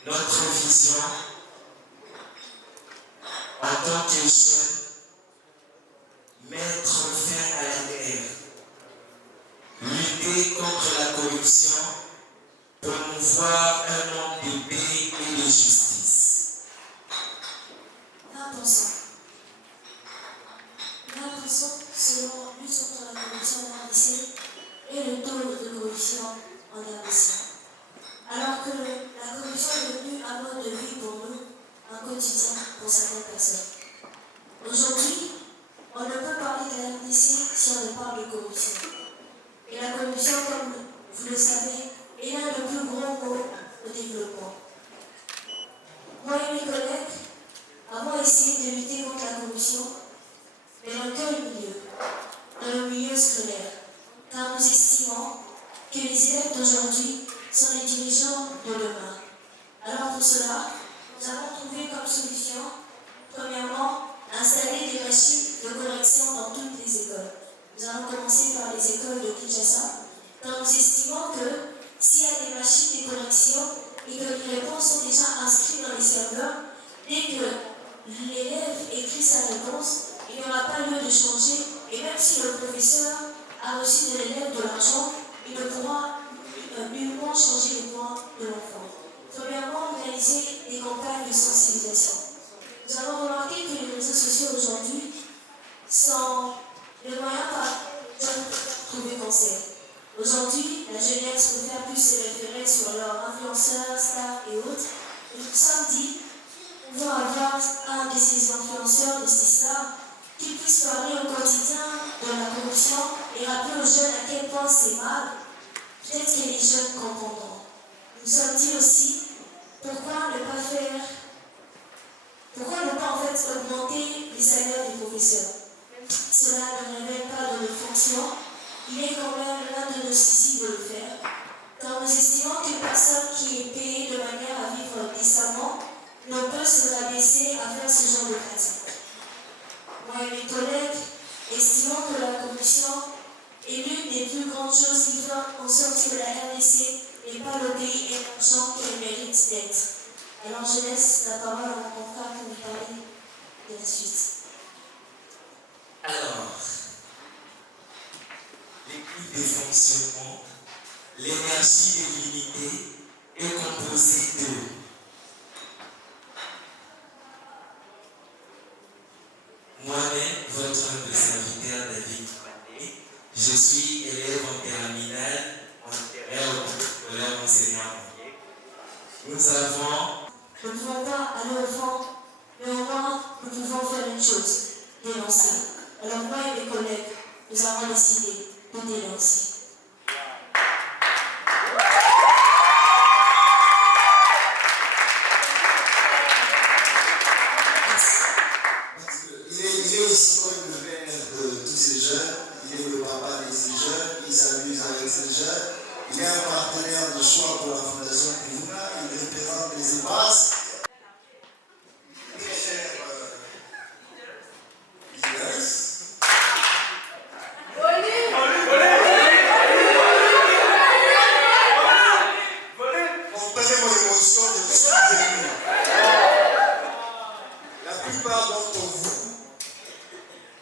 Notre vision en tant que jeunes, mettre fin à la guerre, lutter contre la corruption, promouvoir un monde de paix et de justice. 20%. Selon lutte contre la corruption en RDC et le taux de corruption en RDC. Alors que la corruption est devenue un mode de vie pour nous, un quotidien pour certaines personnes. Aujourd'hui, on ne peut parler de la RDC si on ne parle de corruption. Et la corruption, comme vous le savez, est l'un des plus gros mots au développement. Moi et mes collègues avons essayé de lutter contre la corruption, mais on cœur milieu, dans le milieu scolaire, car nous estimons que les élèves d'aujourd'hui sont les dirigeants de demain. Alors pour cela, nous avons trouvé comme solution, premièrement, installer des machines de correction dans toutes les écoles. Nous allons commencer par les écoles de Kinshasa, car nous estimons que s'il y a des machines de correction et que les réponses sont déjà inscrites dans les serveurs, dès que l'élève écrit sa réponse, il n'y aura pas lieu de changer, et même si le professeur a reçu de l'élève de l'argent, il ne pourra nullement changer les points de l'enfant. Premièrement, réaliser des campagnes de sensibilisation. Nous avons remarqué que les réseaux sociaux aujourd'hui sont le moyen par lequel trouver conseil. Aujourd'hui, la jeunesse préfère plus se référer sur leurs influenceurs, stars et autres. Et nous nous sommes dit, nous pouvons avoir un de ces influenceurs, de ces stars, qui puisse parler au quotidien de la corruption et rappeler aux jeunes à quel point c'est mal. Peut-être que les jeunes comprendront. Nous nous sommes dit aussi, pourquoi ne pas en fait augmenter les salaires des professeurs? Même si cela ne révèle pas de nos fonctions, il est quand même l'un de nos soucis de le faire, car nous estimons qu'une personne qui est payée de manière à vivre décemment ne peut se rabaisser à faire ce genre de pratique. Moi et mes collègues estimons que la corruption est l'une des plus grandes choses qui font en sorte que la RDC n'est pas le pays émergent qu'elle mérite d'être. Alors je laisse la parole à mon confrère pour nous parler de la suite. Alors, l'équipe de fonctionnement, l'énergie de l'unité est composée de moi-même, votre humble serviteur David Mané, je suis élève en terminale en scolaire enseignant. Nous avons... Nous ne pouvons pas aller au fond, mais au moins nous pouvons faire une chose, dénoncer. Alors moi et mes collègues, nous avons décidé de dénoncer. Il est aussi comme le père de tous ces jeunes, il est le papa de ces jeunes, il s'amuse avec ces jeunes, il est un partenaire de choix pour la Fondation Kouvouna, il représente les espaces. Très cher business. Comprenez mon émotion, je suis ému. La plupart d'entre vous,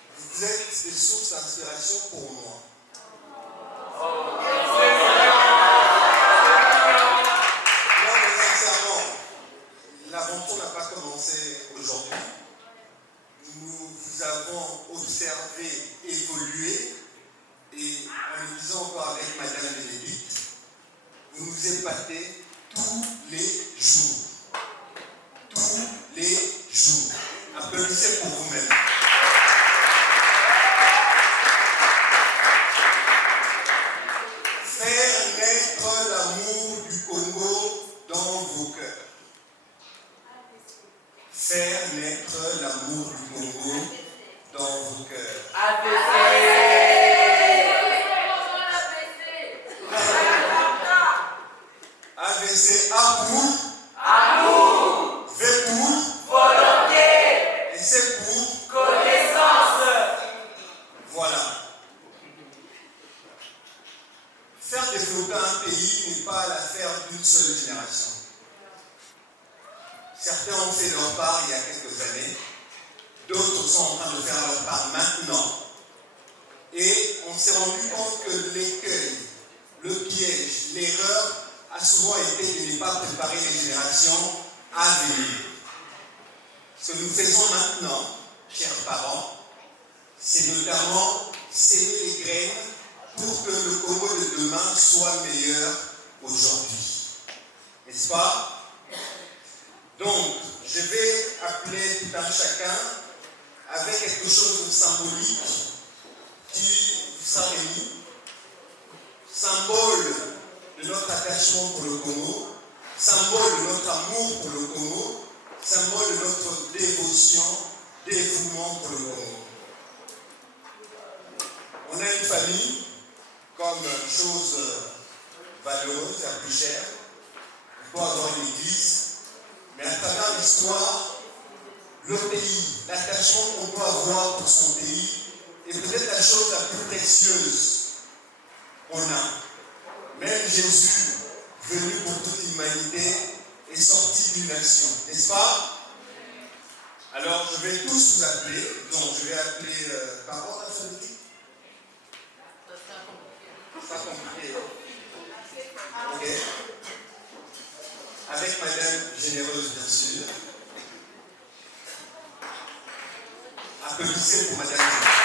vous êtes des sources d'inspiration pour moi. Non, mais sincèrement, l'aventure n'a pas commencé aujourd'hui. Nous vous avons observé, évoluer, et en le disant encore avec Madame Bénédicte, vous nous épatez tous les jours. Tous les jours. Applaudissez pour vous-même. Faire naître l'amour du Congo dans vos cœurs. Faire naître l'amour du Congo dans vos cœurs. AVC, A pour amour, V pour volonté, et C pour connaissance. Voilà. Faire développer un pays n'est pas l'affaire d'une seule génération. Certains ont fait leur part il y a quelques années, d'autres sont en train de faire leur part maintenant. Et on s'est rendu compte que l'écueil, le piège, l'erreur a souvent été de ne pas préparer les générations à venir. Ce que nous faisons maintenant, chers parents, c'est notamment s'aimer les graines pour que le Congo de demain soit meilleur aujourd'hui. N'est-ce pas? Donc, je vais appeler tout un chacun avec quelque chose de symbolique qui vous sera remis. Symbole de notre attachement pour le Congo, symbole de notre amour pour le Congo, symbole de notre dévotion, dévouement pour le Congo. On a une famille comme chose valeureuse, la plus chère. Il faut avoir une église, mais à travers l'histoire, le pays, l'attachement qu'on peut avoir pour son pays est peut-être la chose la plus précieuse qu'on a. Même Jésus, venu pour toute l'humanité, est sorti d'une nation, n'est-ce pas? Alors je vais tous vous appeler, non, je vais appeler par ordre alphabétique. C'est pas compliqué. Ok. Avec Madame Généreuse, bien sûr. Applaudissez pour Madame Généreuse.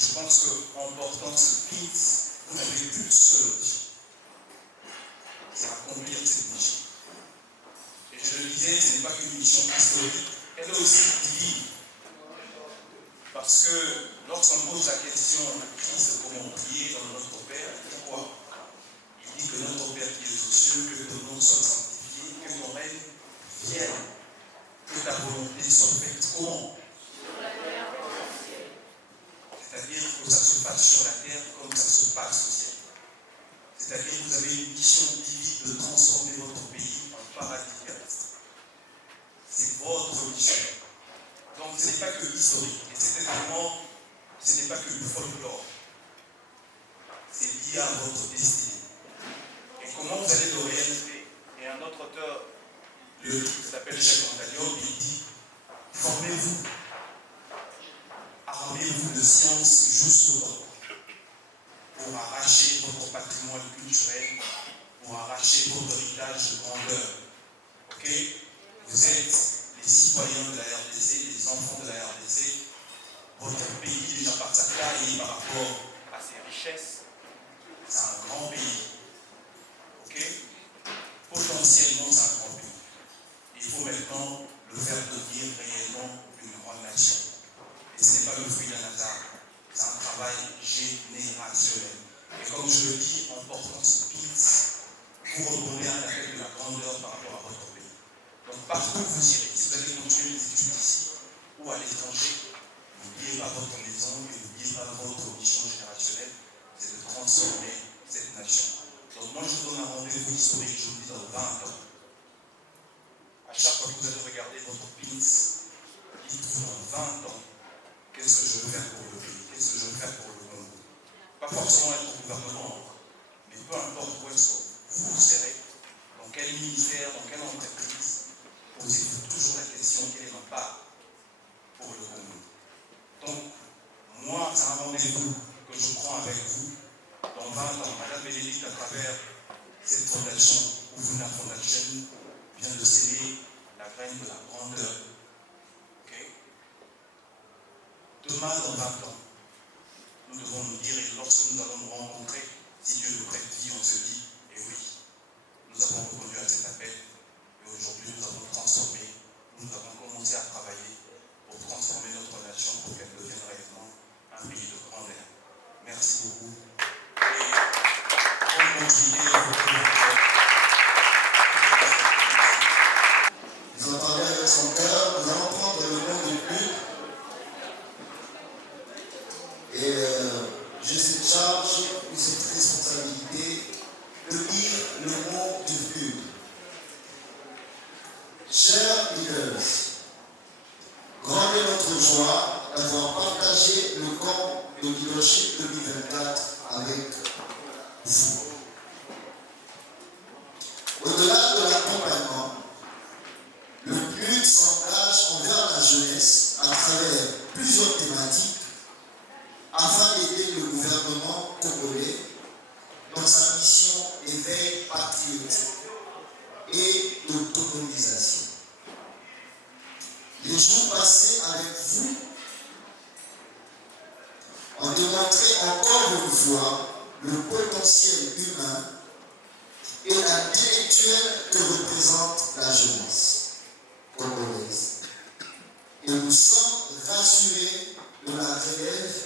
Je pense qu'en portant ce pins, vous n'avez qu'une seule option. C'est accomplir cette mission. Et je le disais, ce n'est pas qu'une mission historique, elle est aussi divine. Parce que lorsqu'on pose la question à Christ comment prier dans notre Père, pourquoi? Il dit que notre Père qui est aux cieux, que ton nom soit sanctifié, que ton règne vienne, que ta volonté soit faite. Comment? C'est-à-dire que ça se passe sur la terre comme ça se passe au ciel. C'est-à-dire que vous avez une mission divine de transformer votre pays en paradis terrestre. C'est votre mission. Donc ce n'est pas que historique. Et cet événement, ce n'est pas que du folklore. C'est lié à votre destinée. Et comment vous allez le réaliser? Et un autre auteur, le livre qui s'appelle Cheikh Anta Diop, il dit formez-vous, armez-vous de science jusqu'au dents pour arracher votre patrimoine culturel, pour arracher votre héritage de grandeur. Ok? Vous êtes les citoyens de la RDC, les enfants de la RDC. Votre pays, déjà par sa taille, par rapport à ses richesses, c'est un grand pays. Ok? Potentiellement, c'est un grand pays. Il faut maintenant le faire devenir réellement une grande nation. Et ce n'est pas le fruit d'un hasard. C'est un travail générationnel. Et comme je le dis, en portant ce pins, vous répondez à un appel de la grandeur par rapport à votre pays. Donc partout où vous irez, si vous allez continuer les études ici ou à l'étranger, n'oubliez pas votre maison et n'oubliez pas votre mission générationnelle, c'est de transformer cette nation. Donc moi je vous donne un rendez-vous historique, je vous dis dans 20 ans. À chaque fois que vous allez regarder votre pins, dites-vous dans 20 ans, qu'est-ce que je veux faire pour le pays, qu'est-ce que je veux faire pour le monde. Pas forcément être au gouvernement, mais peu importe où est-ce que vous serez, dans quel ministère, dans quelle entreprise, posez-vous toujours la question quelle est ma part pour le Congo. Donc, moi, c'est un rendez-vous que je prends avec vous dans 20 ans. Madame Bénédicte, à travers cette fondation, Ouvuna Foundation, vient de s'aimer la graine de la grandeur. Okay? Demain, dans 20 ans, nous devons nous dire, et lorsque nous allons nous rencontrer, si Dieu nous prête vie, on se dit, et oui, nous avons répondu à cet appel, et aujourd'hui nous avons transformé, nous avons commencé à travailler pour transformer notre nation pour qu'elle devienne réellement un pays de grandeur. Merci beaucoup. Et on continue Vous entendez avec son cœur, nous allons prendre le nom du but. Et j'ai cette charge ou cette responsabilité de dire le mot du but. Chers leaders, grande est notre joie d'avoir partagé le camp de leadership 2024 avec vous. Au-delà de l'accompagnement, le PNUD s'engage envers la jeunesse à travers plusieurs thématiques afin d'aider le gouvernement congolais dans sa mission d'éveil patriotique et d'autonomisation. Les jours passés avec vous ont démontré encore une fois le potentiel humain et intellectuel que représente la jeunesse congolaise. Et nous sommes rassurés de la relève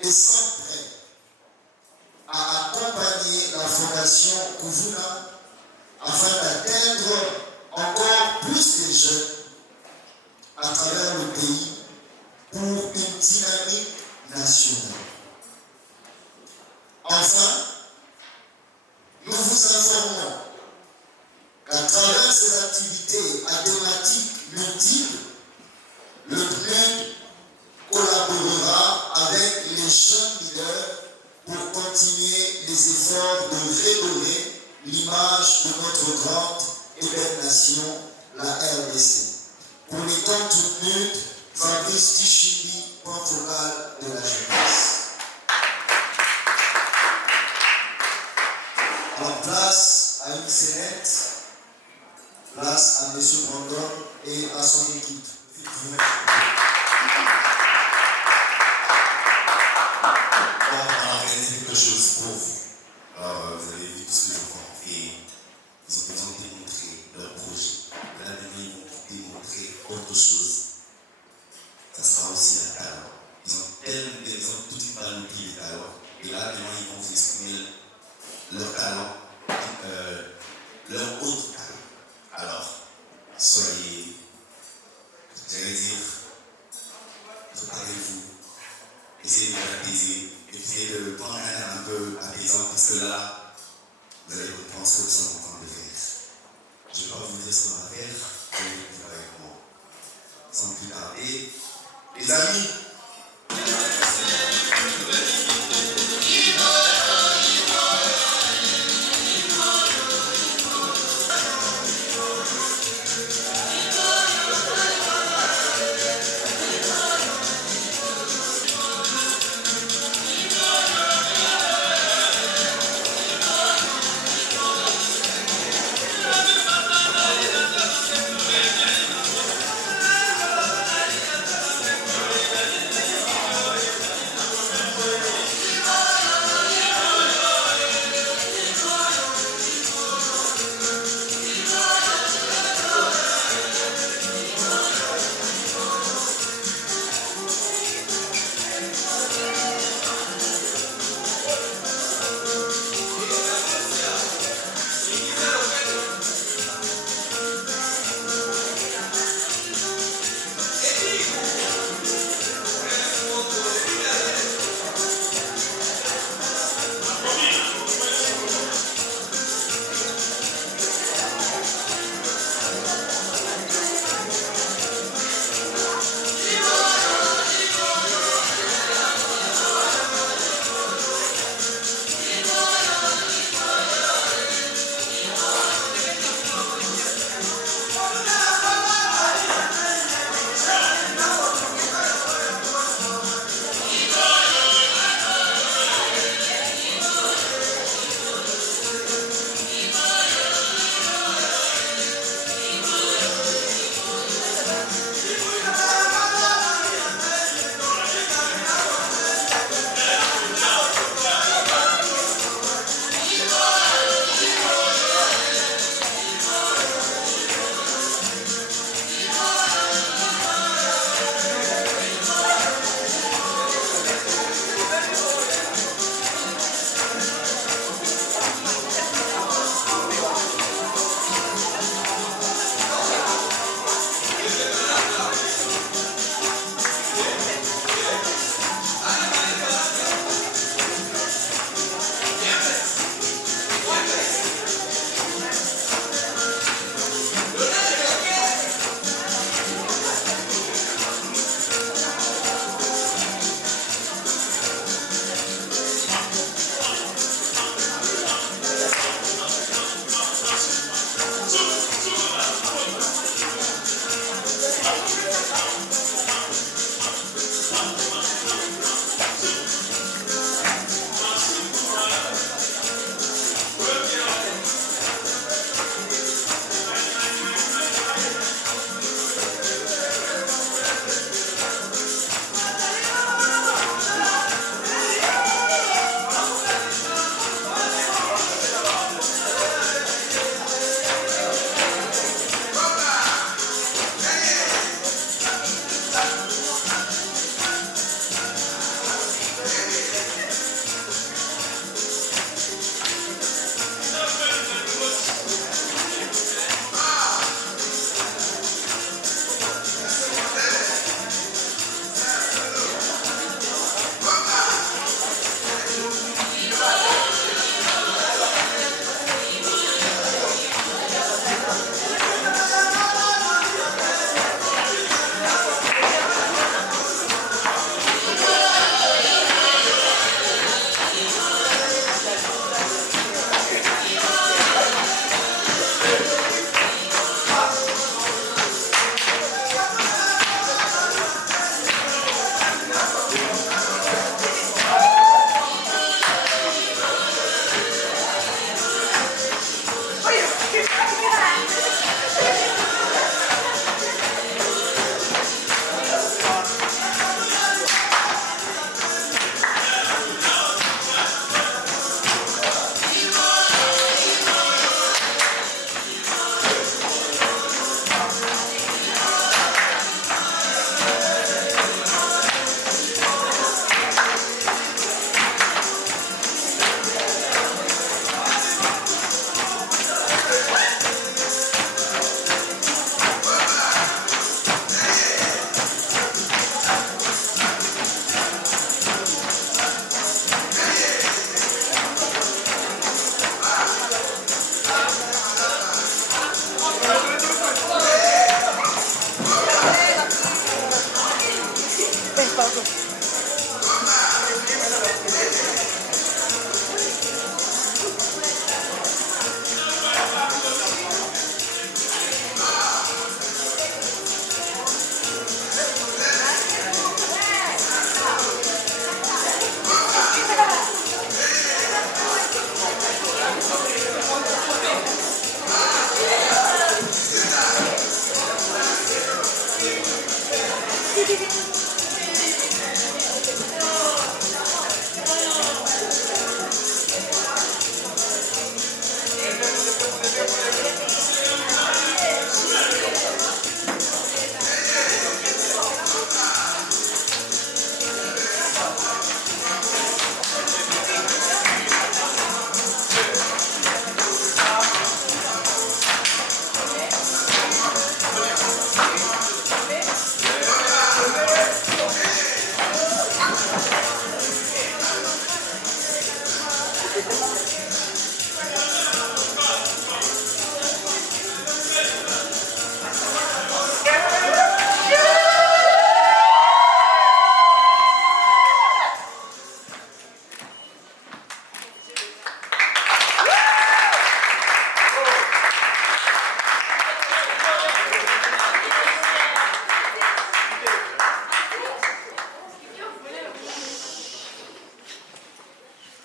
et sommes prêts à accompagner la Fondation Ouvuna afin d'atteindre encore plus de jeunes à travers le pays pour une dynamique nationale. Enfin, nous vous informons qu'à travers ces activités à thématiques multiples, le PNUD collaborera avec les jeunes leaders pour continuer les efforts de redorer l'image de notre grande et belle nation, la RDC. Pour les comptes du PNUD, Fabrice Tichimbi, point focal de la jeunesse. En place à une scénette, place à M. Brandon et à son équipe. Et là, maintenant, ils vont vous exprimer leur talent, leur autre talent. Alors, soyez, j'allais dire, préparez-vous, essayez de vous apaiser, essayez de prendre un air un peu apaisant, parce que là, vous allez repenser au son en train de faire. Je ne vais pas vous dire ce qu'on va faire, je vais vous dire avec moi. Sans plus tarder, les amis,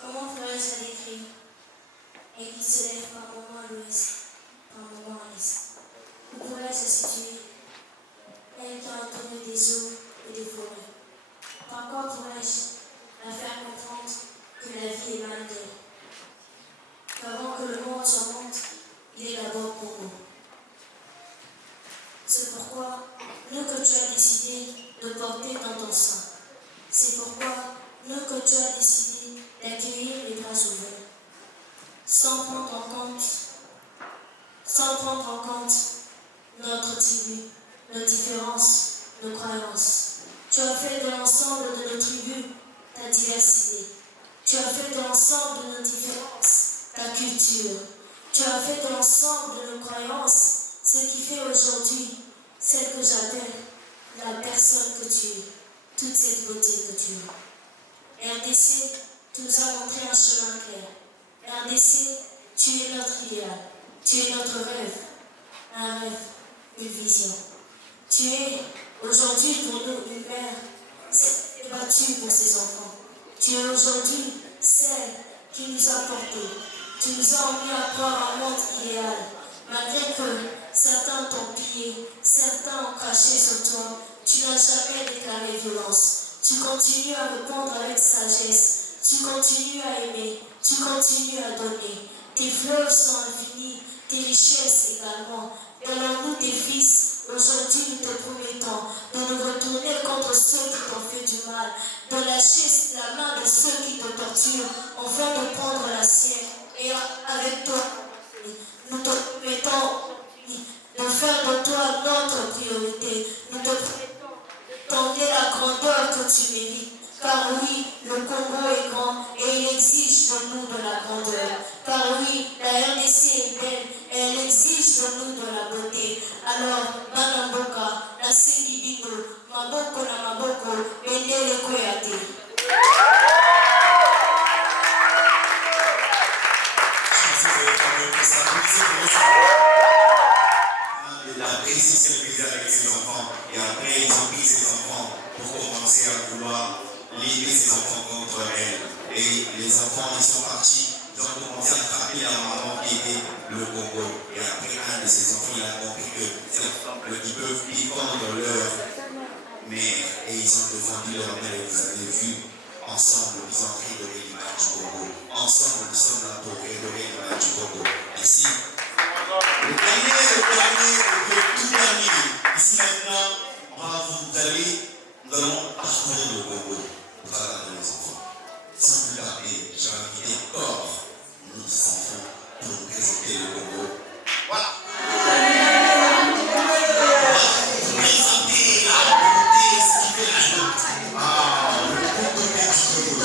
Comment ferais-je la décrire? Et qui se lève par moments à l'ouest, par moments à l'est. Où pourrais-je la situer? Elle qui a entouré des eaux et des forêts. Par quoi pourrais-je la faire comprendre que la vie émane d'elle? Qu'avant que le monde soit monde, il est d'abord Congo. C'est pourquoi nous que tu as décidé de porter dans ton sein. C'est pourquoi nous que tu as décidé d'accueillir les bras ouverts. Sans prendre en compte notre tribu, nos différences, nos croyances. Tu as fait de l'ensemble de nos tribus ta diversité. Tu as fait de l'ensemble de nos différences ta culture. Tu as fait de l'ensemble de nos croyances ce qui fait aujourd'hui celle que j'appelle la personne que tu es, toute cette beauté que tu as. RDC, tu nous as montré un chemin clair. RDC, tu es notre idéal, tu es notre rêve, un rêve, une vision. Tu es aujourd'hui pour nous une mère, celle qui est battue pour ses enfants. Tu es aujourd'hui celle qui nous a portés. Tu nous as emmenés à croire un monde idéal, malgré que certains t'ont pillé, certains ont craché sur toi. Tu n'as jamais déclaré violence. Tu continues à répondre avec sagesse. Tu continues à aimer. Tu continues à donner. Tes fleuves sont infinis, tes richesses également. Donnons-nous tes fils. Aujourd'hui, nous te promettons de nous retourner contre ceux qui t'ont fait du mal, de lâcher la main de ceux qui te torturent, afin de prendre la sienne. Et avec toi, nous te promettons de faire de toi notre priorité. Nous te promettons de t'emmener la grandeur que tu mérites. Car oui, le Congo est grand et il exige de nous de la grandeur. Car oui, la RDC est belle et elle exige de nous de la beauté. Alors, Manamboka, la Selibino, Maboko na Maboko, Bendele Koyate. La prise s'est prise avec ses enfants et après ils ont pris ses enfants pour commencer à vouloir lier ses enfants contre elle. Et les enfants ils sont partis, ils ont commencé à frapper la maman qui était le Congo. Et après un de ses enfants il a compris que ces enfants ils peuvent défendre leur mère et ils ont défendu leur mère et vous avez vu ensemble ils ont rigolé l'image du Congo. Ensemble nous sommes là pour rigoler l'image du Congo. Merci. Le tout dernier, ici maintenant, nous allons parcourir le Congo pour travers les enfants. Sans plus tarder, j'ai invité encore nos enfants pour nous présenter le Congo. Voilà. Présenter la beauté, ce qui fait la joie. Le Congo du Congo.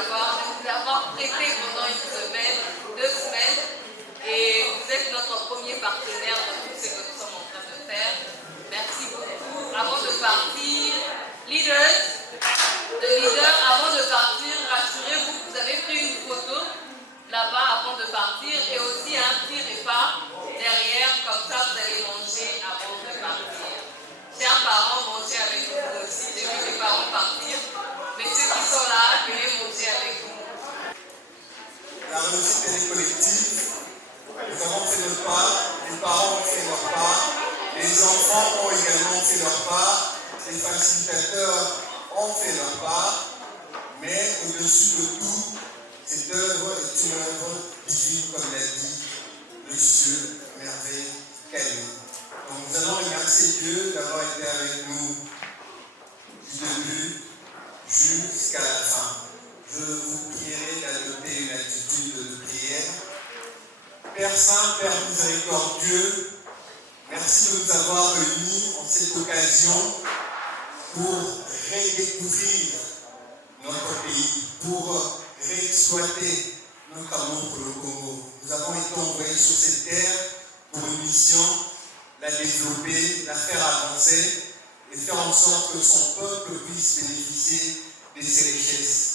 vous avoir prêté pendant une semaine, 2 semaines. Et vous êtes notre premier partenaire dans tout ce que nous sommes en train de faire. Merci beaucoup. Avant de partir, leaders, avant de partir, rassurez-vous, vous avez pris une photo là-bas avant de partir et aussi un petit repas derrière, comme ça vous allez manger avant de partir. Chers parents, mangez avec nous aussi. J'ai vu les parents partir, mais ceux qui sont là, venez manger avec nous. La réussite elle est collective. Nous avons fait notre part, les parents ont fait leur part, les enfants ont également fait leur part, les facilitateurs ont fait leur part, mais au-dessus de tout, cette œuvre est une œuvre divine, comme l'a dit Monsieur Merveille Calais. Donc nous allons remercier Dieu d'avoir été avec nous du début jusqu'à la fin. Je vous prierai d'adopter une attitude de prière. Père Saint, Père miséricordieux, merci de nous avoir réunis en cette occasion pour redécouvrir notre pays, pour réexploiter notre amour pour le Congo. Nous avons été envoyés sur cette terre pour une mission, la développer, la faire avancer et faire en sorte que son peuple puisse bénéficier de ses richesses.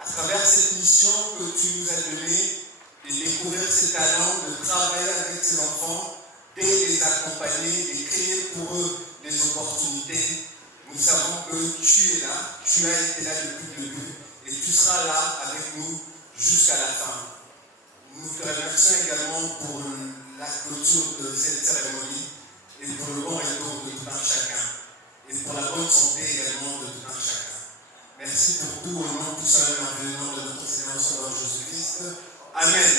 À travers cette mission que tu nous as donnée, de découvrir ses talents, de travailler avec ses enfants, de les accompagner, de créer pour eux des opportunités. Nous savons que tu es là, tu as été là depuis le début et tu seras là avec nous jusqu'à la fin. Nous te remercions également pour la clôture de cette cérémonie et pour le bon retour de tout un chacun et pour la bonne santé également de tout un chacun. Merci pour tout au nom tout seul et en nom de notre Seigneur Sauveur Jésus-Christ. Amen.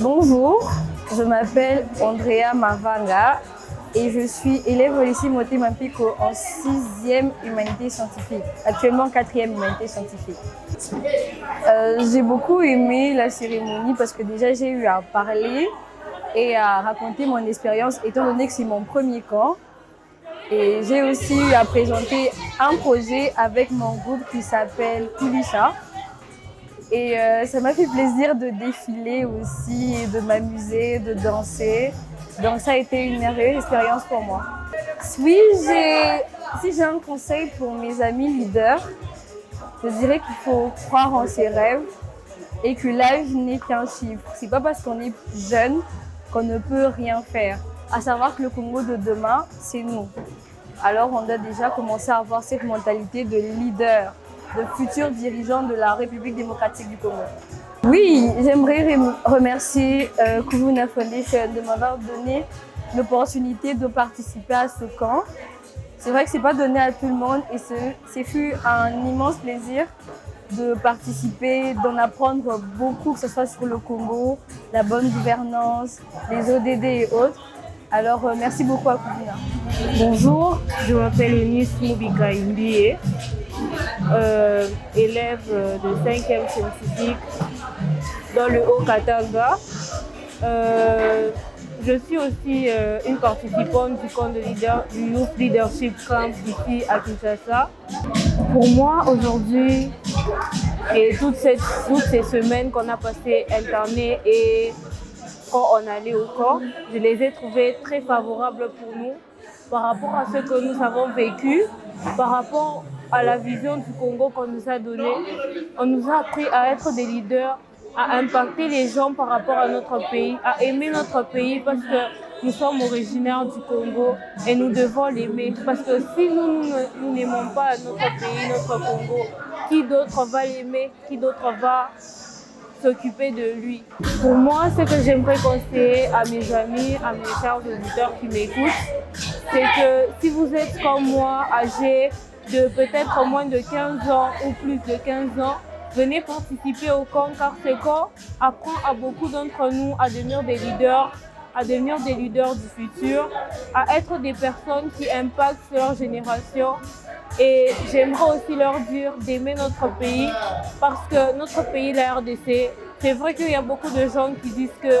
Bonjour, je m'appelle Andrea Mavanga et je suis élève au lycée Motema Mpiko en 6e humanité scientifique, actuellement 4e humanité scientifique. J'ai beaucoup aimé la cérémonie parce que déjà j'ai eu à parler et à raconter mon expérience étant donné que c'est mon premier camp. Et j'ai aussi eu à présenter un projet avec mon groupe qui s'appelle Kulisha. Et ça m'a fait plaisir de défiler aussi, et de m'amuser, de danser. Donc ça a été une merveilleuse expérience pour moi. Oui, si j'ai un conseil pour mes amis leaders, je dirais qu'il faut croire en ses rêves et que l'âge n'est qu'un chiffre. C'est pas parce qu'on est jeune qu'on ne peut rien faire. À savoir que le Congo de demain, c'est nous. Alors on doit déjà commencer à avoir cette mentalité de leader, de futurs dirigeants de la République démocratique du Congo. Oui, j'aimerais remercier Kuvuna Foundation de m'avoir donné l'opportunité de participer à ce camp. C'est vrai que ce n'est pas donné à tout le monde et ce fut un immense plaisir de participer, d'en apprendre beaucoup, que ce soit sur le Congo, la bonne gouvernance, les ODD et autres. Alors, merci beaucoup à Kuvuna. Bonjour, je m'appelle Eunice Moubika Imbie, élève de 5e scientifique dans le Haut-Katanga. Je suis aussi une participante du camp de du Youth Leadership Camp ici à Kinshasa. Pour moi, aujourd'hui, et toutes ces semaines qu'on a passées internées et quand on allait au camp, je les ai trouvées très favorables pour nous par rapport à ce que nous avons vécu, par rapport à la vision du Congo qu'on nous a donnée. On nous a appris à être des leaders, à impacter les gens par rapport à notre pays, à aimer notre pays parce que nous sommes originaires du Congo et nous devons l'aimer. Parce que si nous n'aimons pas notre pays, notre Congo, qui d'autre va l'aimer, qui d'autre va s'occuper de lui? Pour moi, ce que j'aimerais conseiller à mes amis, à mes chers auditeurs qui m'écoutent, c'est que si vous êtes comme moi, âgés de peut-être moins de 15 ans ou plus de 15 ans, venez participer au camp car ce camp apprend à beaucoup d'entre nous à devenir des leaders du futur, à être des personnes qui impactent leur génération. Et j'aimerais aussi leur dire d'aimer notre pays parce que notre pays, la RDC, c'est vrai qu'il y a beaucoup de gens qui disent que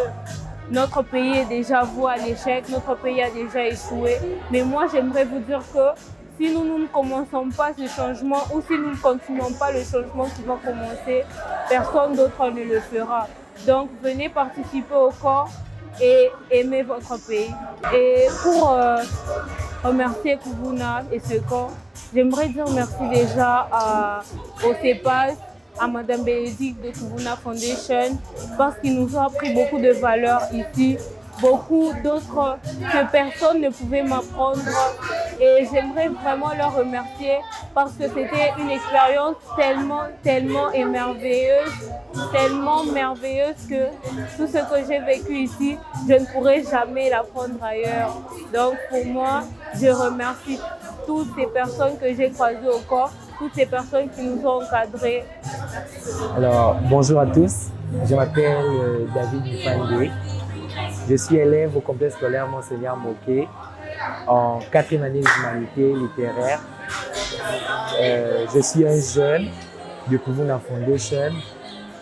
notre pays est déjà voué à l'échec, notre pays a déjà échoué. Mais moi, j'aimerais vous dire que si nous ne commençons pas ce changement ou si nous ne continuons pas le changement qui va commencer, personne d'autre ne le fera. Donc, venez participer au corps et aimez votre pays. Et pour remercier Kuvuna et ce corps, j'aimerais dire merci déjà au CEPAS, à Madame Bénédicte de Kuvuna Foundation, parce qu'il nous a appris beaucoup de valeurs ici, beaucoup d'autres que personne ne pouvait m'apprendre. Et j'aimerais vraiment leur remercier parce que c'était une expérience tellement merveilleuse que tout ce que j'ai vécu ici, je ne pourrais jamais l'apprendre ailleurs. Donc pour moi, je remercie toutes ces personnes que j'ai croisées au corps, toutes ces personnes qui nous ont encadrés. Alors, bonjour à tous, je m'appelle David Mifandé. Je suis élève au complexe scolaire Monseigneur Moké en 4e année d'humanité littéraire. Je suis un jeune de Kuvuna Foundation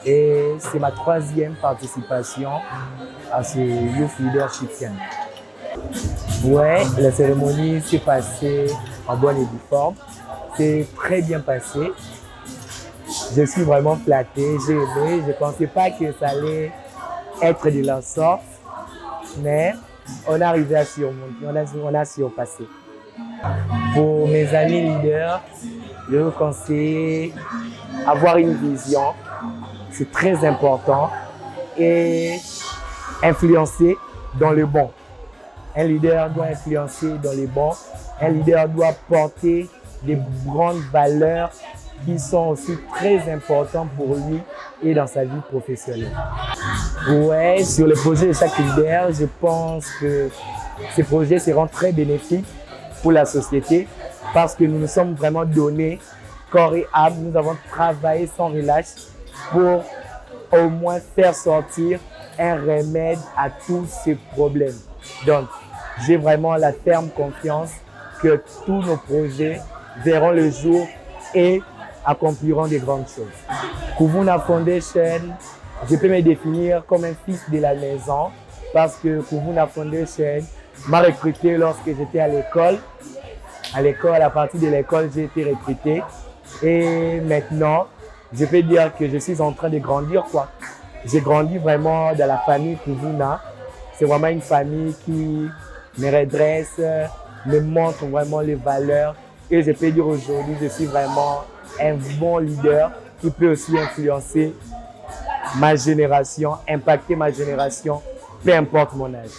et c'est ma 3e participation à ce Youth Leadership Camp. Ouais, la cérémonie s'est passée en bonne et due forme. C'est très bien passé. Je suis vraiment flatté, j'ai aimé. Je ne pensais pas que ça allait être de la sorte, mais on est arrivé à surmonter, on a surpassé. Pour mes amis leaders, je vous conseille avoir une vision, c'est très important, et influencer dans le bon. Un leader doit influencer dans le bon, un leader doit porter des grandes valeurs qui sont aussi très importantes pour lui et dans sa vie professionnelle. Ouais, sur le projet de chaque leader, je pense que ces projets seront très bénéfiques pour la société parce que nous nous sommes vraiment donnés corps et âme. Nous avons travaillé sans relâche pour au moins faire sortir un remède à tous ces problèmes. Donc, j'ai vraiment la ferme confiance que tous nos projets verront le jour et accompliront de grandes choses. Kuvuna Foundation, je peux me définir comme un fils de la maison parce que Kuvuna Foundation m'a recruté lorsque j'étais à l'école. À partir de l'école, j'ai été recruté et maintenant, je peux dire que je suis en train de grandir, quoi. J'ai grandi vraiment dans la famille Kuvuna. C'est vraiment une famille qui me redresse, me montre vraiment les valeurs. Et je peux dire aujourd'hui, je suis vraiment un bon leader qui peut aussi influencer ma génération, impacter ma génération, peu importe mon âge.